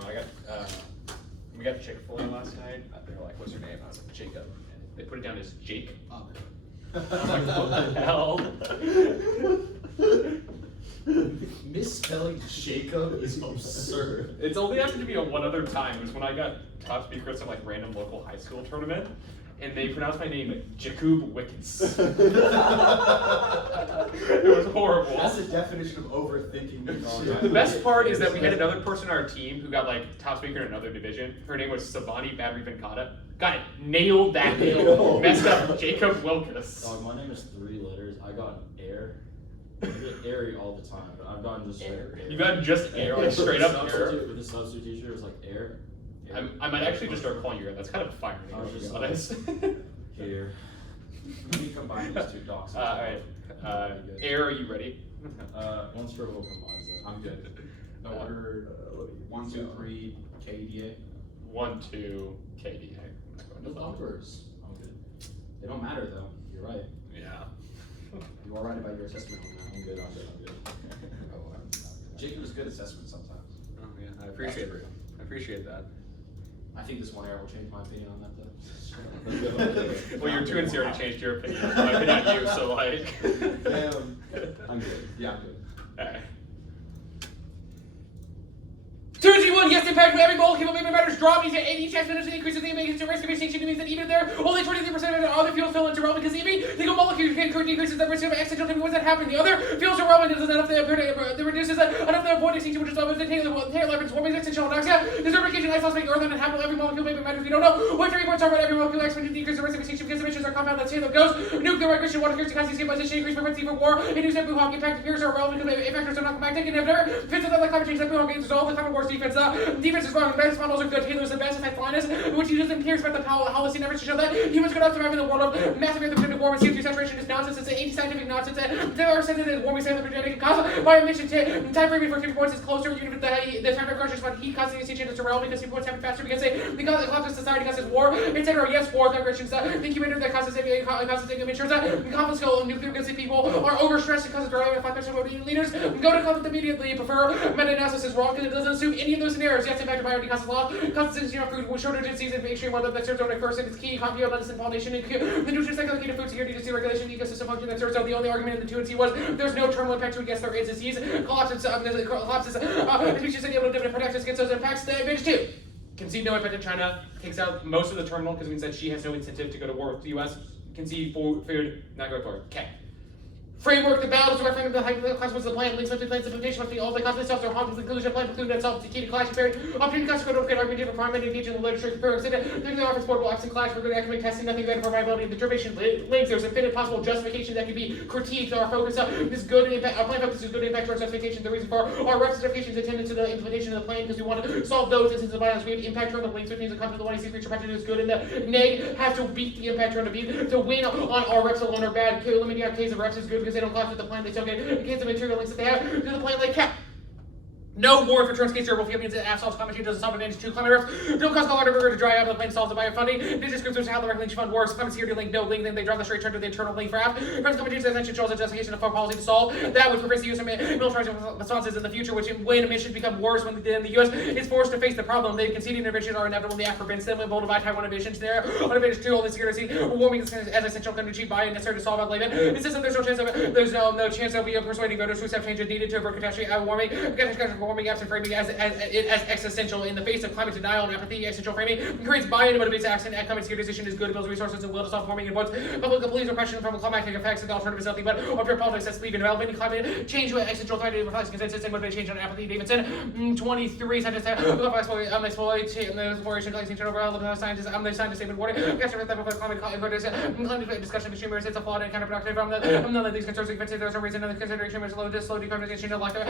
No, I got, we got Chick-fil-A last night. They were like, what's your name? I was like, Jacob. And they put it down as Jake. I'm like, what the hell? Misspelling Jacob is absurd. It's only happened to me one other time. It was when I got top speaker at some like random local high school tournament, and they pronounced my name Jacob Wickens. It was horrible. That's the definition of overthinking the The best part is that we had another person on our team who got like top speaker in another division. Her name was Savani Battery Venkata. Got it. Nailed that name. Messed up Jacob Wilkes. Dog, my name is 3 letters. I got air. I get airy all the time, but I've gotten just straight air. You got just air, like straight up air. With the substitute teacher, it was like air. I might actually just start calling you air. That's kind of a fire name. I was to be just honest. Here. We combine these two docs. Alright. Air, are you ready? Once Triple combines it. I'm good. The order 1, 2, 3, KDA. 1, 2, KDA. No bumpers. I'm good. They don't matter though. You're right. Yeah. You are right about your assessment on that. I'm good. Jacob is good at assessment sometimes. Oh, yeah, I appreciate it. I appreciate that. I think this one error will change my opinion on that though. Well, your 2 and 0 already changed your opinion. My opinion on you, so like. I'm good. Yeah, I'm good. Alright. 2G1, yes, impact with every ball, keep movement matters, drop each chance minutes increases the amount of risk of extinction means that even there, only 23% of the other fuels fell into relevant because the single molecule can decreases the risk of accidental thing. What does that happen? The other fuels are relevant, doesn't enough the reduces enough to avoid extinction, which is level 15 of the tail leverage, warming extinction oxide. There's lubrication ice loss make earth and happen every molecule maybe matters. If you don't know what 3 reports are about every molecule exponentially decrease the risk of extinction because emissions are compound that tail goes. Nuclear aggression, water cures, capacity, stabilization, increase frequency for war, induce that Buhawk impact appears are relevant because the factors are not climactic and never fits with the climate change that Buhawk gains resolve the climate wars defense. Defense is wrong, best models are good, Taylor is the best effect line is, which uses and cares about the policy never to show that humans could survive in the world of massive anthropogenic warming. CO2 saturation is nonsense, it's an anti-scientific nonsense, there are sensitive warming, cellular genetic cause by emission time frame for productivity points is closer, even if the time of crush is about heat constantly teaching us to rail because people happen faster because they collapse society causes war, etc. Yes, war, migrations, the incubator that causes ensures that conflict skill and nuclear against people are overstressed and causes driving and 5% of leaders. Go to conflict immediately. Prefer meta-analysis is wrong because it doesn't assume any of those scenarios. Yes, impacted by causes law, causes food shortages, season, extreme weather that serves only first and it's key, copy of medicine, pollination, and the nutrient cycle, key to food security, to regulation, the ecosystem function that serves out. The only argument in the 2 and C was there's no terminal impact to it. Yes, there is disease. Collapses, species are able to protect us against those impacts. The advantage 2. Concede no impact in China, takes out most of the terminal because it means that she has no incentive to go to war with the US. Concede food, not go forward. Okay. Framework, the balance, the referendum, the height of the class was the plan, links up to plans, implementation, must be all the content itself, or harmful conclusion, plan, including itself, the key to clash, period. Opportunity class, code, okay, argument, different format, engage in the literature, comparing, things that offers portable absent clash, for good academic testing, nothing better for viability of the derivation links. There's infinite possible justification that can be critiqued. Our focus is good impact, our plan focus is good impact towards justification. The reason for our justification is attendant to the implementation of the plan because we want to solve those instances of violence. We have impact toward the links, which means the concept of the one creature prejudice is good, and the NEG has to beat the impact toward the beat to win on our reps alone are bad. Eliminating our case of reps is good because they don't clash with the plan. They get in case of material links that they have to the plan like cap. No war if it turns case durable. If means that assaults climate change doesn't solve advantage to climate risk. Don't cause color to dry out. The plane solves it by funding. Digits groups how the regulation fund works. Climate security link, no link. Then they draw the straight turn to the internal link for app. Friends climate change essentially shows a justification of foreign policy to solve that, which prevents the use of military responses in the future. Which when emissions become worse when the U.S. is forced to face the problem, they conceding interventions are inevitable. The act prevents them when bold by Taiwan emissions. There on advantage 2, only security warming is as essential can achieve by and necessary to solve out labor. It says that there's no chance of no chance of we persuading voters to accept changes needed to avert catastrophe warming. Catastrophic warming absent framing as existential in the face of climate denial and apathy. Existential framing creates buy-in and motivates action. Economic security decision is good, builds resources and will to stop warming and votes. Public believes oppression from climatic effects and the alternative is nothing but pure politics that's leaving development. Climate change with existential threat reflects consensus and motivate change on apathy. Davidson, 23 scientists exploration, the exploration, the scientists, the scientists statement warning. Climate discussion of extreme risks. It's a flawed and counterproductive. None of these concerns are defensive. There's no reason to consider extreme slow decarbonization, lack of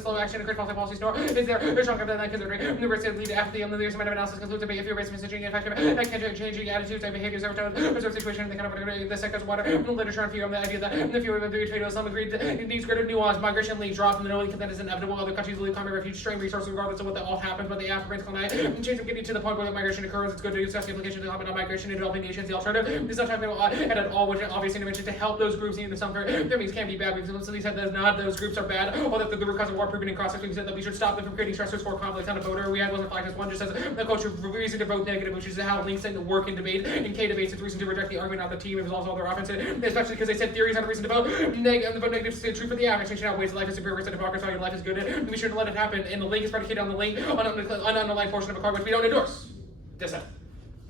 slow action, and great policy policies. Nor is there strong evidence that considering the risks that lead to apathy. The years of analysis concludes that if you're based messaging and effective changing attitudes and behaviors over time, observe situation, the kind of the sectors water, the literature and fear on the idea that the fear of the trade some agreed it needs greater nuance. Migration leads drop from the knowing that is inevitable. Other countries leave climate refuge, strain resources regardless of what all happens. But the Africans climate change of getting to the point where the migration occurs. It's good to discuss the implications of climate on migration in developing nations. The alternative is not talking about at all, which obvious intervention to help those groups needing some their means can be bad because Lee said that not those groups are bad, or that the root cause of war proven in cross-sections said that we should stop them from creating stressors for conflicts on a voter. We had wasn't flagged as one just says the culture reason to vote negative, which is how links in work in debate. In K debates, it's reason to reject the argument on the team. It was also all their offense, especially because they said theories on a reason to vote negative is true for the average. Change outweighs life is superior to democracy. Life is good, and we shouldn't let it happen. And the link is predicated on the link on an underlying portion of a card which we don't endorse. Dissent.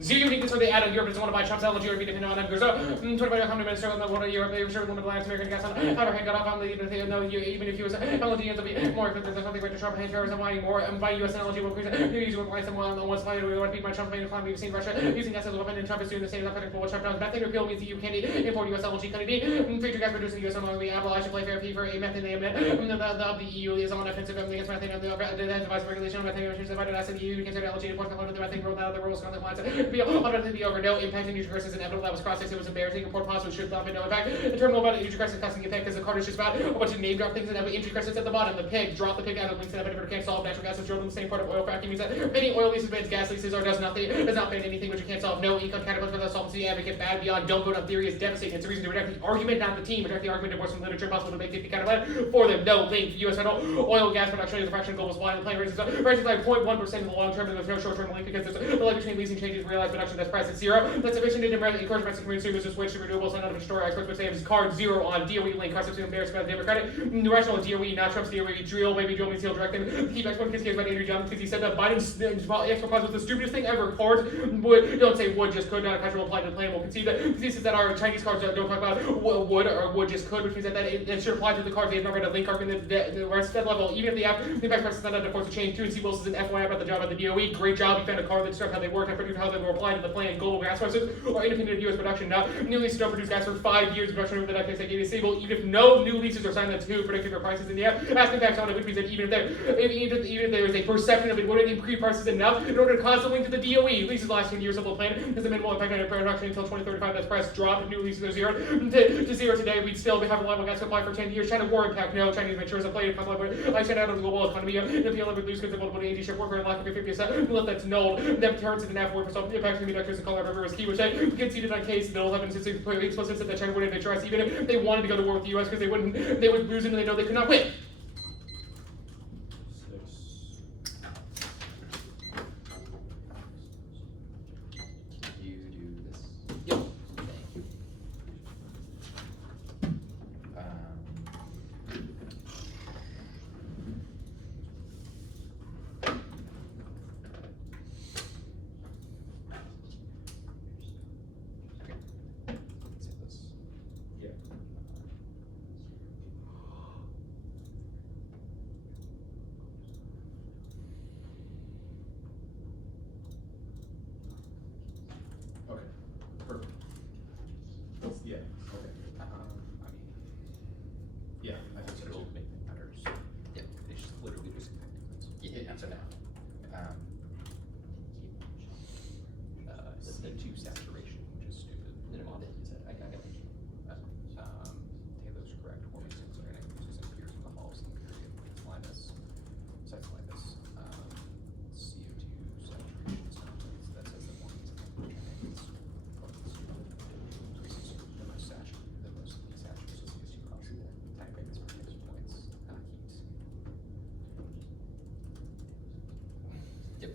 Zero uniqueness for the add-on Europe doesn't want to buy Trump's elegy or be dependent on them. There's a 25 come to minister on the water Europe, they sure limited lives American gas on however got off on the even if he was LNG ends up being more expensive than something to Trump and terrorism buying more and buy US LNG will increase new user will price them on one slide we want to beat by Trump playing climate. We've seen Russia using gas as a weapon and Trump is doing the same unpredictable what Trump does. Bad thing to repeal means the EU can't import US LNG can be future gas producing US LNG we abolish to play fair fee for a methane they emit. The EU is on offensive against methane and the device regulation of methane emissions divided as the EU consider LNG to port component of the methane rolled out of the rules contemplates be over no impact on user crisis inevitable. That was cross-sex. It was embarrassing. Report positive should not have no impact. The terminal about user crisis causing impact because the card is just about a bunch of name drop things and have entry crisis at the bottom. The pig, drop the pig out of links that never can't solve. Natural gas is drilled in the same part of oil fracking means that many oil leases bans gas leases or does not ban anything which you can't solve. No income category for the solvency advocate bad beyond don't vote on theory is devastating. It's a reason to reject the argument, not the team. Reject the argument divorce from literature possible to make 50 kind of for them. No link. U.S. federal oil gas production is a fraction of global supply. The plan raises like 0.1% in the long term and there's no short term link because the link between leasing changes realized production that's priced at zero. That's sufficient to encourage Mexican consumers to switch to renewables and none of destroy experts would say it's card zero on DOE link. Concept to embarrassment of Democratic. The rational DOE, not Trump's DOE. Drill, baby drill means he'll direct them. Keep export because he cares about Andrew Johnson because he said that Biden's export clause was the stupidest thing ever. Cards would, don't say would, just could, not a casual apply to the plan. We'll concede that he says that our Chinese cards don't talk about would or would just could, which means that it should apply to the cards. They have not read a link arc in the rest of that level. Even if the impact price is not enough to force a change. 2 and C Wilson's an FYI about the job at the DOE. Great job. You found a card that described how they work. I figured how they were applied to the planned global gas prices are independent of U.S. production. Now, new leases don't produce gas for 5 years. Production over the decades that is stable, even if no new leases are signed. That's who predicting their prices in the app. As impacts on it, which means that even if there is a perception of it wouldn't increase prices enough in order to cause the link to the DOE. Leases last 10 years of the plan has a minimal impact on production until 2035. That's price drop. New leases are zero to zero today. We'd still have reliable gas supply for 10 years. China war impact. No. Chinese matures a play to come like China out of the global economy. If the Olympic lose because of multiple AD shift worker and lack of a 50% lift that's null. That turns into an F4 for impact to conductors and Colorado River is key, which I conceded on case that 11 since it's clearly explicit that China wouldn't address even if they wanted to go to war with the US because they would lose and they know they could not win. You do this. Yep. Thank you. Yeah. Okay. Perfect. Yeah. Okay. I mean, Yeah. I think so it'll too. make matters. Yeah, it's just literally just yeah. So now, the two saturation, which is stupid. Minimum that you said. I got it. Taylor's correct. Warming sinks are increases in appears in the halls in the period minus sites like this. CO2 saturation samples that says that warming sinks increases the most desaturation possible. Time payments for fixed points, heat. Yep.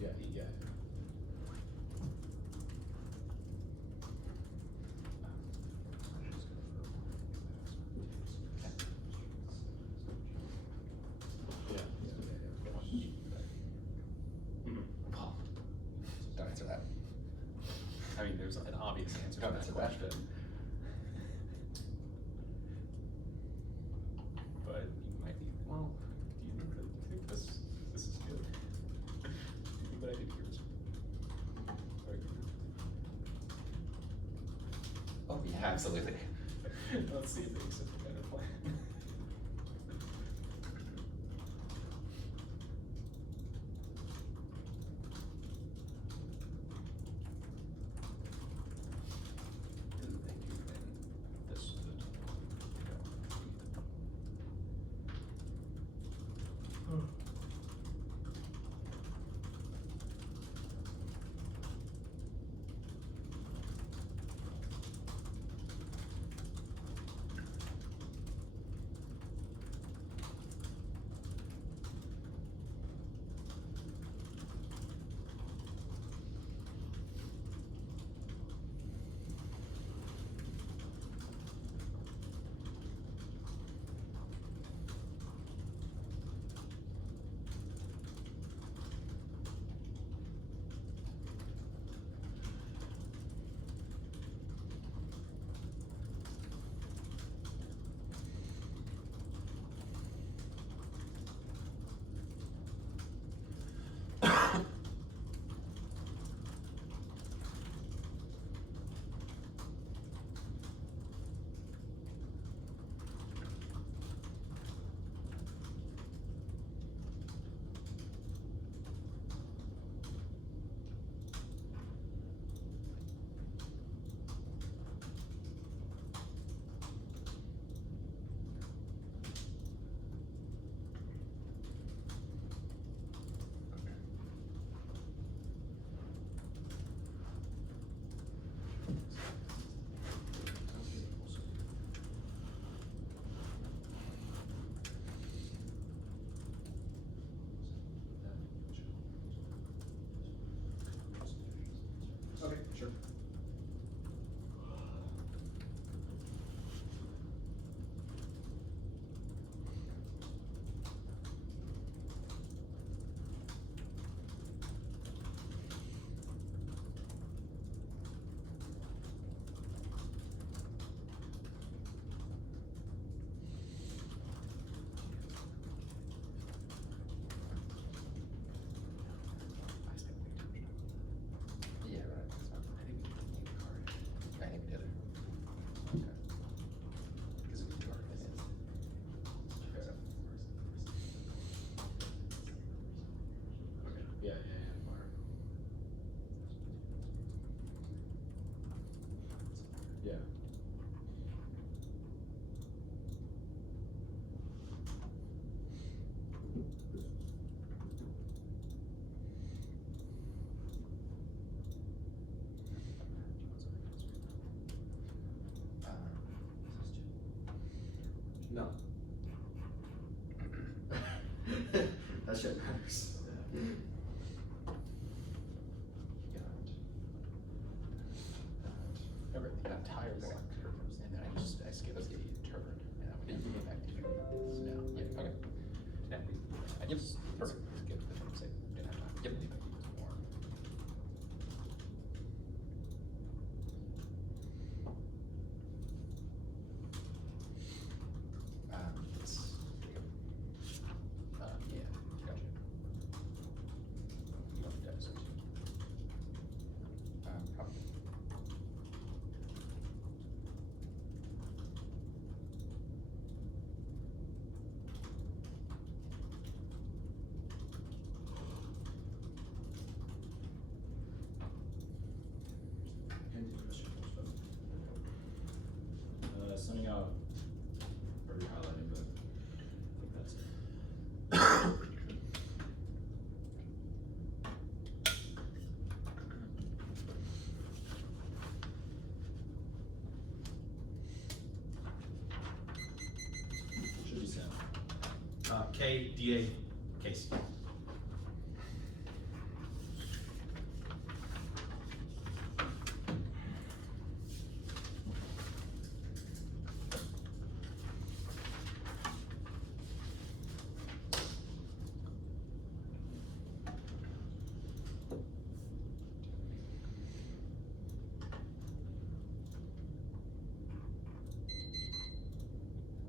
Yeah. Yeah. Don't answer that. I mean, there's an obvious answer to Don't that answer that. question. But you might be, well, do you really think this is good? But I did hear this argument. Oh yeah, absolutely. Let's see if they accept a better plan. Yeah. Fire. Yeah. No. That shit matters. Remember, the entire block, and then I skip a turn, and that would be back to you. No, yeah, okay. Now, yep, perfect. Skip the turn, save. Didn't have that. Yep. More. It's, yeah, gotcha. You want the deficit? Probably. Sending out, already highlighting, but I think that's it. Should be sent. KDA case.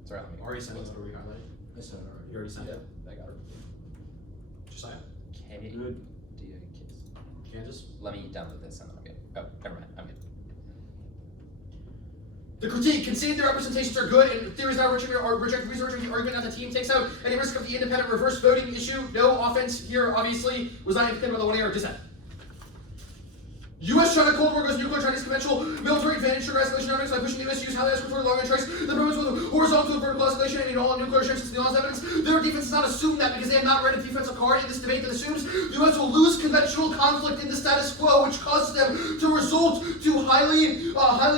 Sorry, let me. Already sent it. What are we highlighting? I sent it already. You already sent it? I got it. Josiah. K. Good. D. Case. Kansas. Let me download this and then I'll get. Oh, never mind. I'm good. The critique conceding the representations are good and theories now reject research the argument that the team takes out any risk of the independent reverse voting issue. No offense here, obviously. Was not independent by the 1 year dissent. U.S.-China Cold War goes nuclear Chinese conventional military advantage sugar escalation dynamics by pushing the U.S. to use highly escalated long range strikes. The movements with horizontal and vertical escalation and in all nuclear shifts to the honest evidence. Their defense does not assume that because they have not read a defensive card in this debate that assumes the U.S. will lose conventional conflict in the status quo, which causes them to result to highly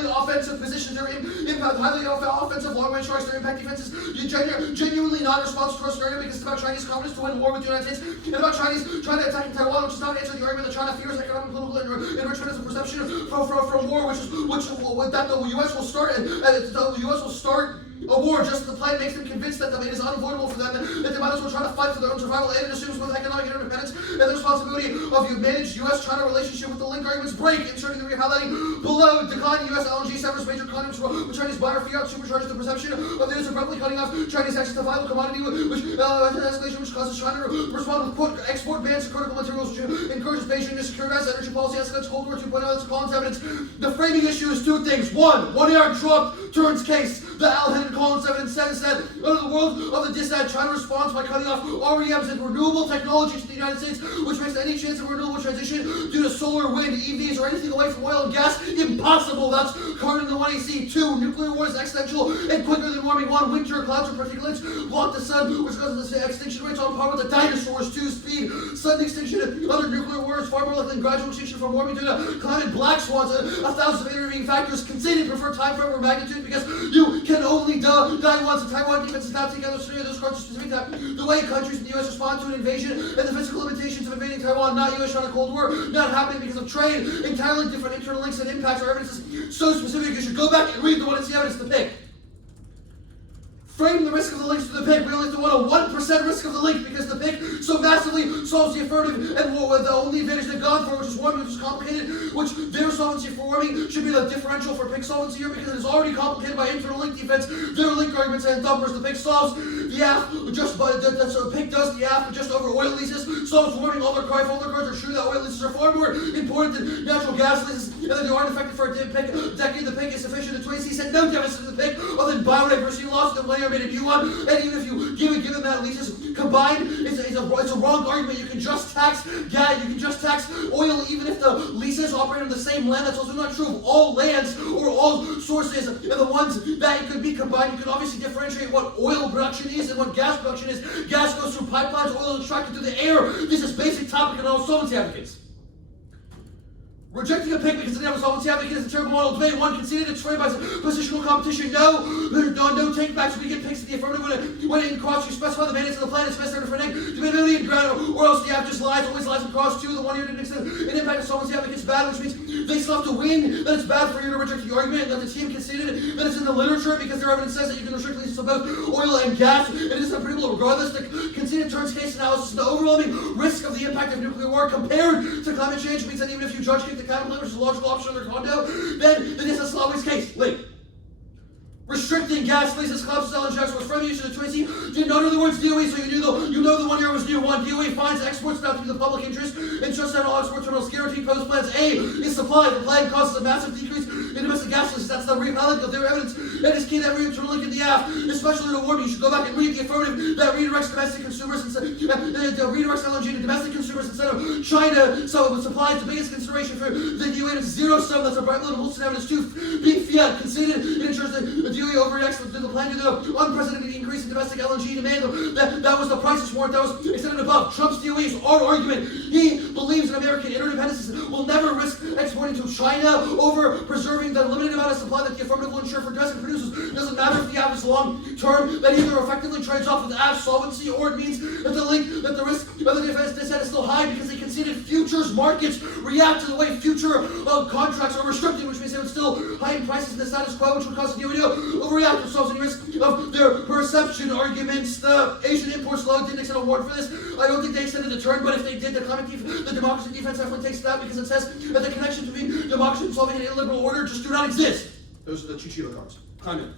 offensive positions. Their impact, highly offensive long range strikes. Their impact defenses genuinely non-responsive to our scenario because it's about Chinese confidence to win war with the United States and about China attacking Taiwan, which does not answer the argument that China fears economic, political, and enrichment as a perception from war, which that the U.S. will start the U.S. will start a war just as the plan makes them convinced that it is unavoidable for them, that they might as well try to fight for their own survival, and it assumes both economic independence and the responsibility of the managed U.S.-China relationship with the link arguments break, inserting the re-highlighting below. Declining U.S. LNG severs major economies with Chinese buyer fiat supercharges the perception of the use of abruptly cutting off Chinese access to vital commodity, which escalation which causes China to respond with quote export bans to critical materials, which encourages Beijing to securitize energy policy, escalates Cold War 2.0. That's Collins' evidence. The framing issue is two things. One year Trump turns case. The Al-Hen Collins evidence says that under the world of the dissent, China responds by cutting off REMs and renewable technology to the United States, which makes any chance of renewable transition due to solar, wind, EVs, or anything away from oil and gas impossible. That's carbon in the 1AC. 2, nuclear war is existential and quicker than warming. 1, winter clouds or particulates block the sun, which causes the extinction rates on par with the dinosaurs. 2, speed. Sudden extinction and other nuclear war is far more likely than gradual extinction from warming due to climate black swans. 1,000 of intervening factors. Conceding prefer time frame or magnitude because you can only die once. The Taiwan defense is not together. So those cards are specific that the way countries in the U.S. respond to an invasion and the physical limitations of invading Taiwan, not U.S.-China Cold War, not happening because of trade, entirely different internal links and impacts. Our evidence is so specific you should go back and read the one that's the evidence to pick. Frame the risk of the links to the pick. We only have to want a 1% risk of the link because the pick so massively solves the affirmative and the only advantage they've gone for, which is warming, which is complicated, which their solvency for warming should be the differential for pick solvency here because it is already complicated by internal link defense. Their link arguments and thumpers. The pick solves the AFF just by the pick does the AFF just over oil leases, solves warming. All their cards are true that oil leases are far more important than natural gas leases, and that they aren't effective for a decade. The pick is sufficient. The 20C said no deficit of the pick other than biodiversity loss that layer made a new one, and even if you given that leases combined it's a wrong argument. You can just tax gas, you can just tax oil even if the leases operate on the same land. That's also not true of all lands or all sources, and the ones that it could be combined. You can obviously differentiate what oil production is and what gas production is. Gas goes through pipelines, oil is extracted through the air. This is basic topic in all solvency advocates. Rejecting a pick because the devil's solvency advocate is a terrible model debate. One, conceded it's framed by positional competition. No take backs. We get picks at the affirmative when in cross. You specify the mandates of the plan and specify for neg, debatability and ground, or else the app just lies, always lies in cross. Two, the 1 year didn't extend an impact of solvency advocate's bad, which means they still have to win. That it's bad for you to reject the argument, that the team conceded that it's in the literature because their evidence says that you can restrict leases of both oil and gas. It is unpredictable regardless. The conceded turns case analysis, the overwhelming risk of the impact of nuclear war compared to climate change means that even if you judge kick the counterplay, which is a logical option under condo, then this is always case. Link. Restricting gas leases, collapses, LNG exports from use of the 20 did not know the words DOE, so you know the 1 year was new one. DOE finds exports not to be the public interest and shuts down all export terminals. Guaranteed post plans A is supply. The plan causes a massive decrease in domestic gas leases. That's the reality of their evidence. That is key that every internal link in the app, especially the warning. You should go back and read the affirmative that redirects domestic consumers instead redirects LNG to domestic consumers instead of China. So supply is the biggest consideration for the DOE. It's zero sum. That's a bright little Wilson evidence too. Being fiat conceded, it ensures that the DOE overreacts to the plan to the unprecedented increase in domestic LNG demand. That was the prices warrant that was extended above. Trump's DOE's our argument. He believes in American interdependence will never risk exporting to China over preserving the limited amount of supply that the affirmative will ensure for domestic producers. Doesn't matter if the app is long term, that either effectively trades off with app solvency or it means that the risk of the defense dissent is still high because they conceded futures markets react to the way future contracts are restricted, which means they would still heighten prices in the status quo, which would cause the DOE to overreact themselves any risk of their perception arguments. The Asian imports law didn't extend a warrant for this. I don't think they extended the turn, but if they did, the democracy defense definitely takes that because it says that the connection between democracy and solving an illiberal order just do not exist. Those are the Chichiro cards. Climate.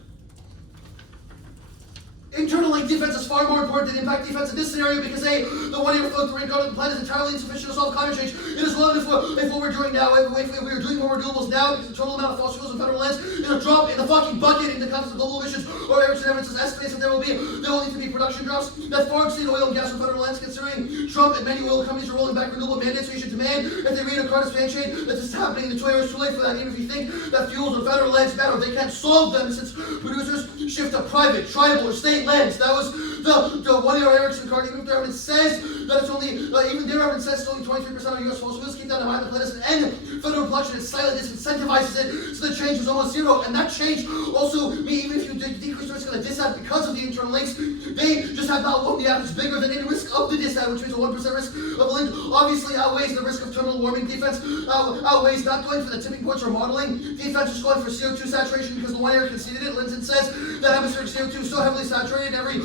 Internal link defense is far more important than impact defense in this scenario because A, the 1 year flow through the plan is entirely insufficient to solve climate change. It is well if what we're doing now, if we are doing more renewables now, because the total amount of fossil fuels in federal lands is a drop in the fucking bucket in the context of global emissions, or Erickson evidence estimates that there will need to be production drops that far exceed oil and gas from federal lands, considering Trump and many oil companies are rolling back renewable mandates, so you should demand that they read a Carter's fan chain that this is happening. The 2 years too late for that, even if you think that fuels on federal lands matter. They can't solve them since producers shift to private, tribal, or state lands. That was the 1 year Erickson card. Even if their evidence says that it's only, even their evidence says it's only 23% of U.S. fossil fuels, keep that in mind. The plan doesn't end federal production, it slightly disincentivizes it, so the change was almost zero. And that change also means even if you decrease the risk of the dissat because of the internal links, they just have not looked the app is bigger than any risk of the dissat, which means a 1% risk of a link obviously outweighs the risk of terminal warming. Defense outweighs not going for the tipping points or modeling. Defense is going for CO2 saturation because the 1 year conceded it. Linton says that atmospheric CO2 is so heavily saturated, every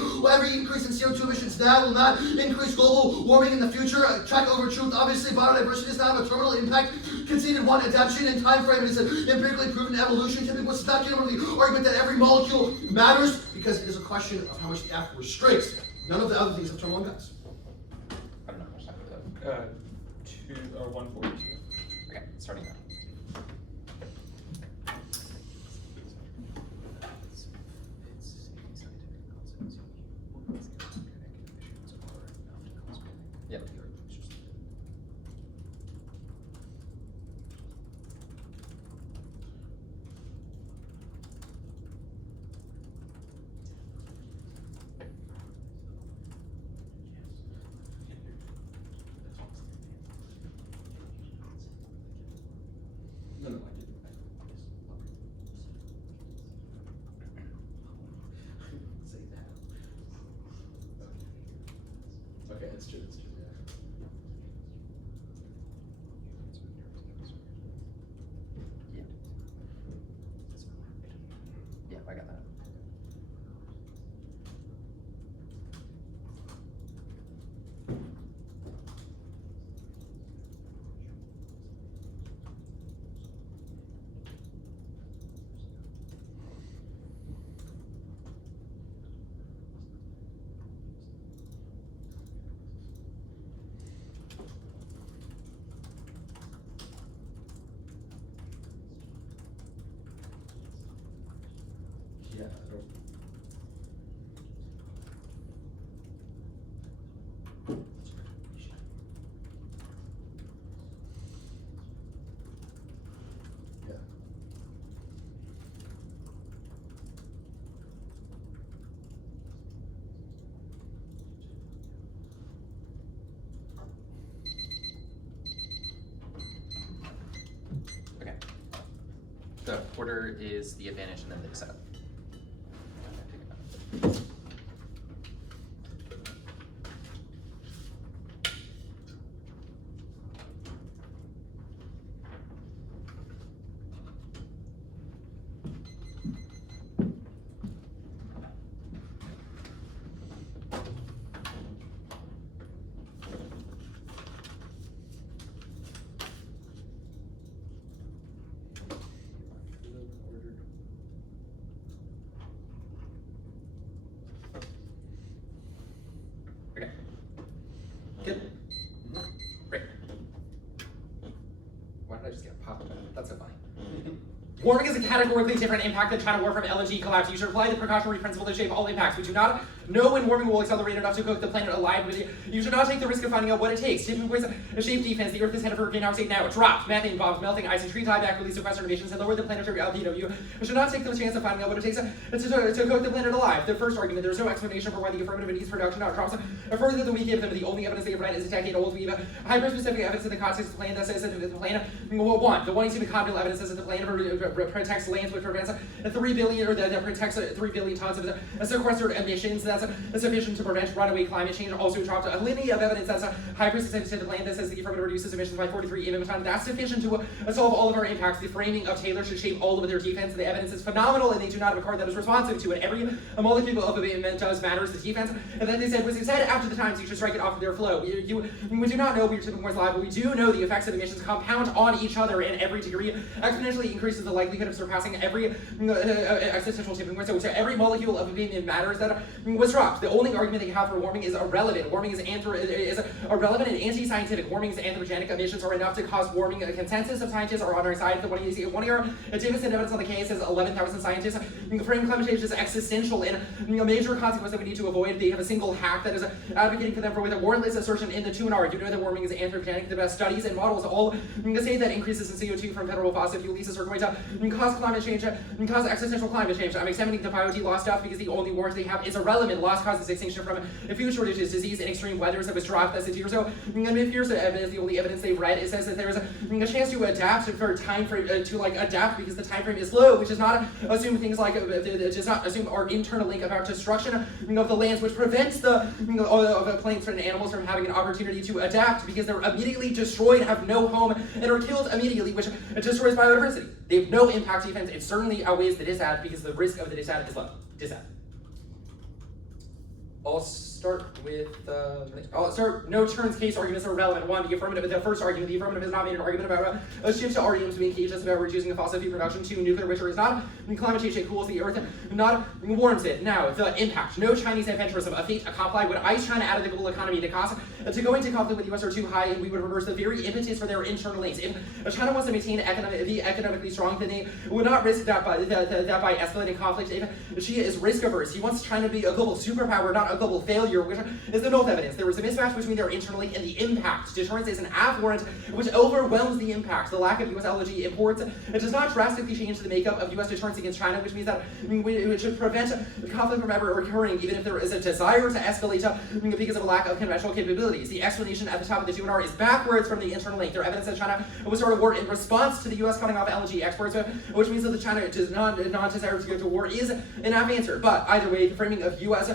increase in CO2 emissions now will not increase global warming in the future. Track over truth. Obviously, biodiversity does not have a terminal impact. Conceded one, adaptation and time frame is an empirically proven evolution. Tipping points is not generally the argument that every molecule matters because it is a question of how much the app restricts. None of the other things have terminal impacts. I don't know how much time we have. 142. Okay, starting now. Yep. No, I didn't. Say that. Okay, that's true. That's true. Yeah. Yeah, I got that. Yeah, I don't. the quarter is the advantage, and then the setup. Okay. Good. Great. Why did I just get popped? That's so funny. Warming is a categorically different impact than China war from LNG collapse. You should apply the precautionary principle to shape all impacts. We do not know when warming will accelerate enough to cook the planet alive. You should not take the risk of finding out what it takes. Tipping points of shape defense. The Earth is headed for a greenhouse state now. It dropped. Methane bombs, melting ice, and tree tieback release of Western emissions and lower the planetary albedo. You should not take the chance of finding out what it takes to cook the planet alive. The first argument, there is no explanation for why the affirmative and east production drops further than we give them. The only evidence they have read is a decade old. We have hyper-specific evidence in the context of the plan that says that the plan, one, the one using the continental evidence says that the plan protects lands which prevents 3 billion, or that protects 3 billion tons of sequestered emissions. That's sufficient to prevent runaway climate change. Also dropped a litany of evidence that's hyper-specific to the plan that says the affirmative reduces emissions by 43 mm. That's sufficient to solve all of our impacts. The framing of Taylor should shape all of their defense. The evidence is phenomenal, and they do not have a card that is responsive to it. Every molecule of abatement does matters. The defense, and then they said, was it said after the times you should strike it off of their flow. We do not know your tipping points lie, but we do know the effects of emissions compound on each other, and every degree exponentially increases the likelihood of surpassing every existential tipping point. So every molecule of abatement matters that was dropped. The only argument they have for warming is irrelevant. Warming is irrelevant and anti-scientific. Warming is anthropogenic. Emissions are enough to cause warming. A consensus of scientists are on our side. The 1 year Davidson evidence on the case says 11,000 scientists frame climate change as existential and a major consequence that we need to avoid. They have a single hack that is advocating for them for with a warrantless assertion in the 2R. You know that warming is anthropogenic. The best studies and models all say that increases in CO2 from federal fossil fuel leases are going to cause climate change, cause existential climate change. I'm examining the biology law stuff because the only warrant they have is irrelevant. Loss causes extinction from food shortages, disease, and extreme weathers that was dropped. That's 6 years ago. And if here's the evidence, the only evidence they've read, it says that there's a chance to adapt for time frame to adapt because the time frame is low, which does not assume things like does not assume our internal link about destruction of the lands, which prevents the plants and animals from having an opportunity to adapt because they're immediately destroyed, have no home, and are killed immediately, which destroys biodiversity. They have no impact defense. It certainly outweighs the disad because the risk of the disad is low. Disad. I'll start with no turns case arguments are relevant. One, the first argument, the affirmative has not made an argument about a shift to RDMs being just about reducing the fossil fuel production. Two, nuclear winter is not climate change. It cools the earth, not warms it. Now, the impact. No Chinese adventurism. A fate accomplished would ice China out of the global economy. The cost to go into conflict with the US are too high, and we would reverse the very impetus for their internal links. If China wants to maintain be economically strong, then they would not risk that by escalating conflict. If she is risk averse, he wants China to be a global superpower, not a global failure, which is the North evidence. There was a mismatch between their internal link and the impact. Deterrence is an AFF warrant which overwhelms the impact. The lack of US LNG imports, it does not drastically change the makeup of US deterrence against China, which means that it should prevent conflict from ever recurring, even if there is a desire to escalate because of a lack of conventional capabilities. The explanation at the top of the 2R is backwards from the internal link. Their evidence that China would start a war in response to the US cutting off LNG exports, which means that the China does not desire to go to war is an AFF answer. But either way, the framing of US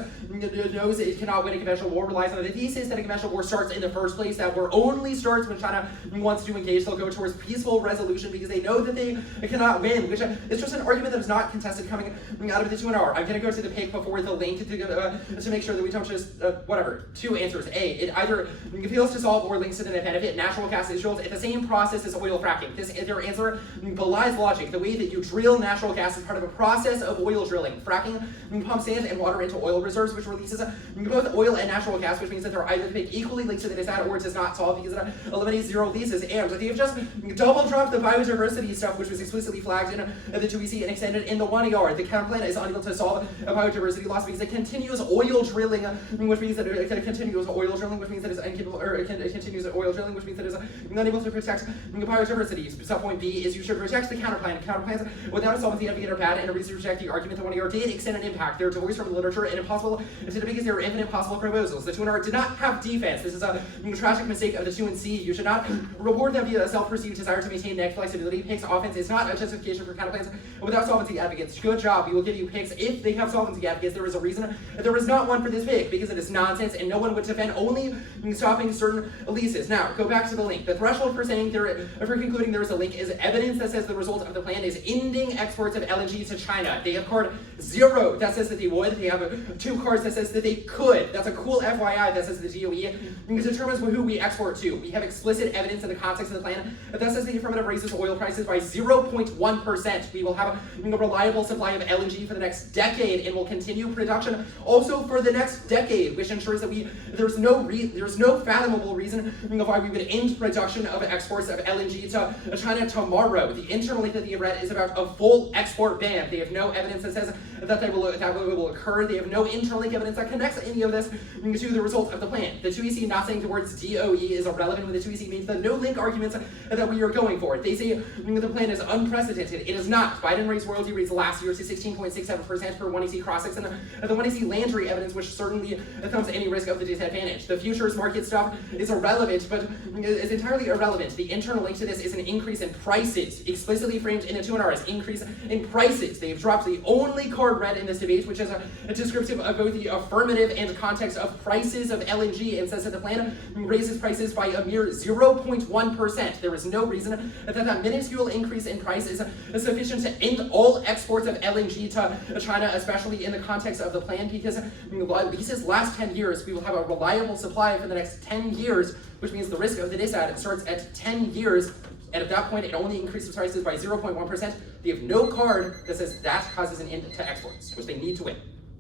knows it cannot win a conventional war, relies on the thesis that a conventional war starts in the first place, that war only starts when China wants to engage. They'll go towards peaceful resolution because they know that they cannot win, which is just an argument that is not contested coming out of the 2R. I'm going to go to the pick before the link to make sure that we don't just, whatever. Two answers. A, it either fails to solve or links to the benefit. Natural gas is drilled at the same process as oil fracking. Their answer belies logic. The way that you drill natural gas is part of a process of oil drilling. Fracking pumps sand and water into oil reserves, which releases both oil and natural gas, which means that they're either equally linked to the disad or it does not solve because it eliminates zero leases. And they've just double dropped the biodiversity stuff, which was explicitly flagged in the 2EC and extended in the 1ER. The counterplan is unable to solve a biodiversity loss because it continues oil drilling, which means that it continues oil drilling, which means that it's incapable, or it continues oil drilling, which means that it's unable to protect biodiversity. Subpoint B is you should reject the counterplan. Counterplans without a solvency, good or bad, and a reason to reject the argument that 1ER did extend an impact. They're divorced from the literature and impossible to debate because they're infinite impossible proposals. The 2R did not have defense. This is a tragic mistake of the 2 and C. You should not reward them via a self-perceived desire to maintain NEG flexibility. Picks offense is not a justification for counterplans without solvency advocates. Good job. We will give you picks if they have solvency advocates. There is a reason that there is not one for this pick because it is nonsense and no one would defend only stopping certain leases. Now, go back to the link. The threshold for saying for concluding there is a link is evidence that says the result of the plan is ending exports of LNG to China. They have card 0 that says that they would. They have 2 cards that says that they could. That's a cool FYI that says the DOE determines who we export to. We have explicit evidence in the context of the plan that says the affirmative raises oil prices by 0.1%. We will have a reliable supply of LNG for the next decade and will continue production also for the next decade, which ensures that there's no fathomable reason why we would end production of exports of LNG to China tomorrow. The internal link that they have read is about a full export ban. They have no evidence that says that will occur. They have no internal link evidence that connects any of this to the result of the plan. The 2EC not saying the words DOE is irrelevant when the 2EC means the no link arguments that we are going for. They say the plan is unprecedented. It is not. Biden raised royalty rates last year to 16.67% for 1EC cross-ex and the 1EC Landry evidence, which certainly thumbs any risk of the disadvantage. The futures market stuff is irrelevant, but is entirely irrelevant. The internal link to this is an increase in prices, explicitly framed in a 2R as increase in prices. They've dropped the only card read in this debate, which is a descriptive of both the affirmative and context of prices of LNG, and says that the plan raises prices by a mere 0.1%. There is no reason that minuscule increase in price is sufficient to end all exports of LNG to China, especially in the context of the plan, because leases last 10 years. We will have a reliable supply for the next 10 years, which means the risk of the disad starts at 10 years, and at that point it only increases prices by 0.1%. They have no card that says that causes an end to exports, which they need to win.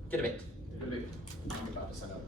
Get a bait. I'm about to send out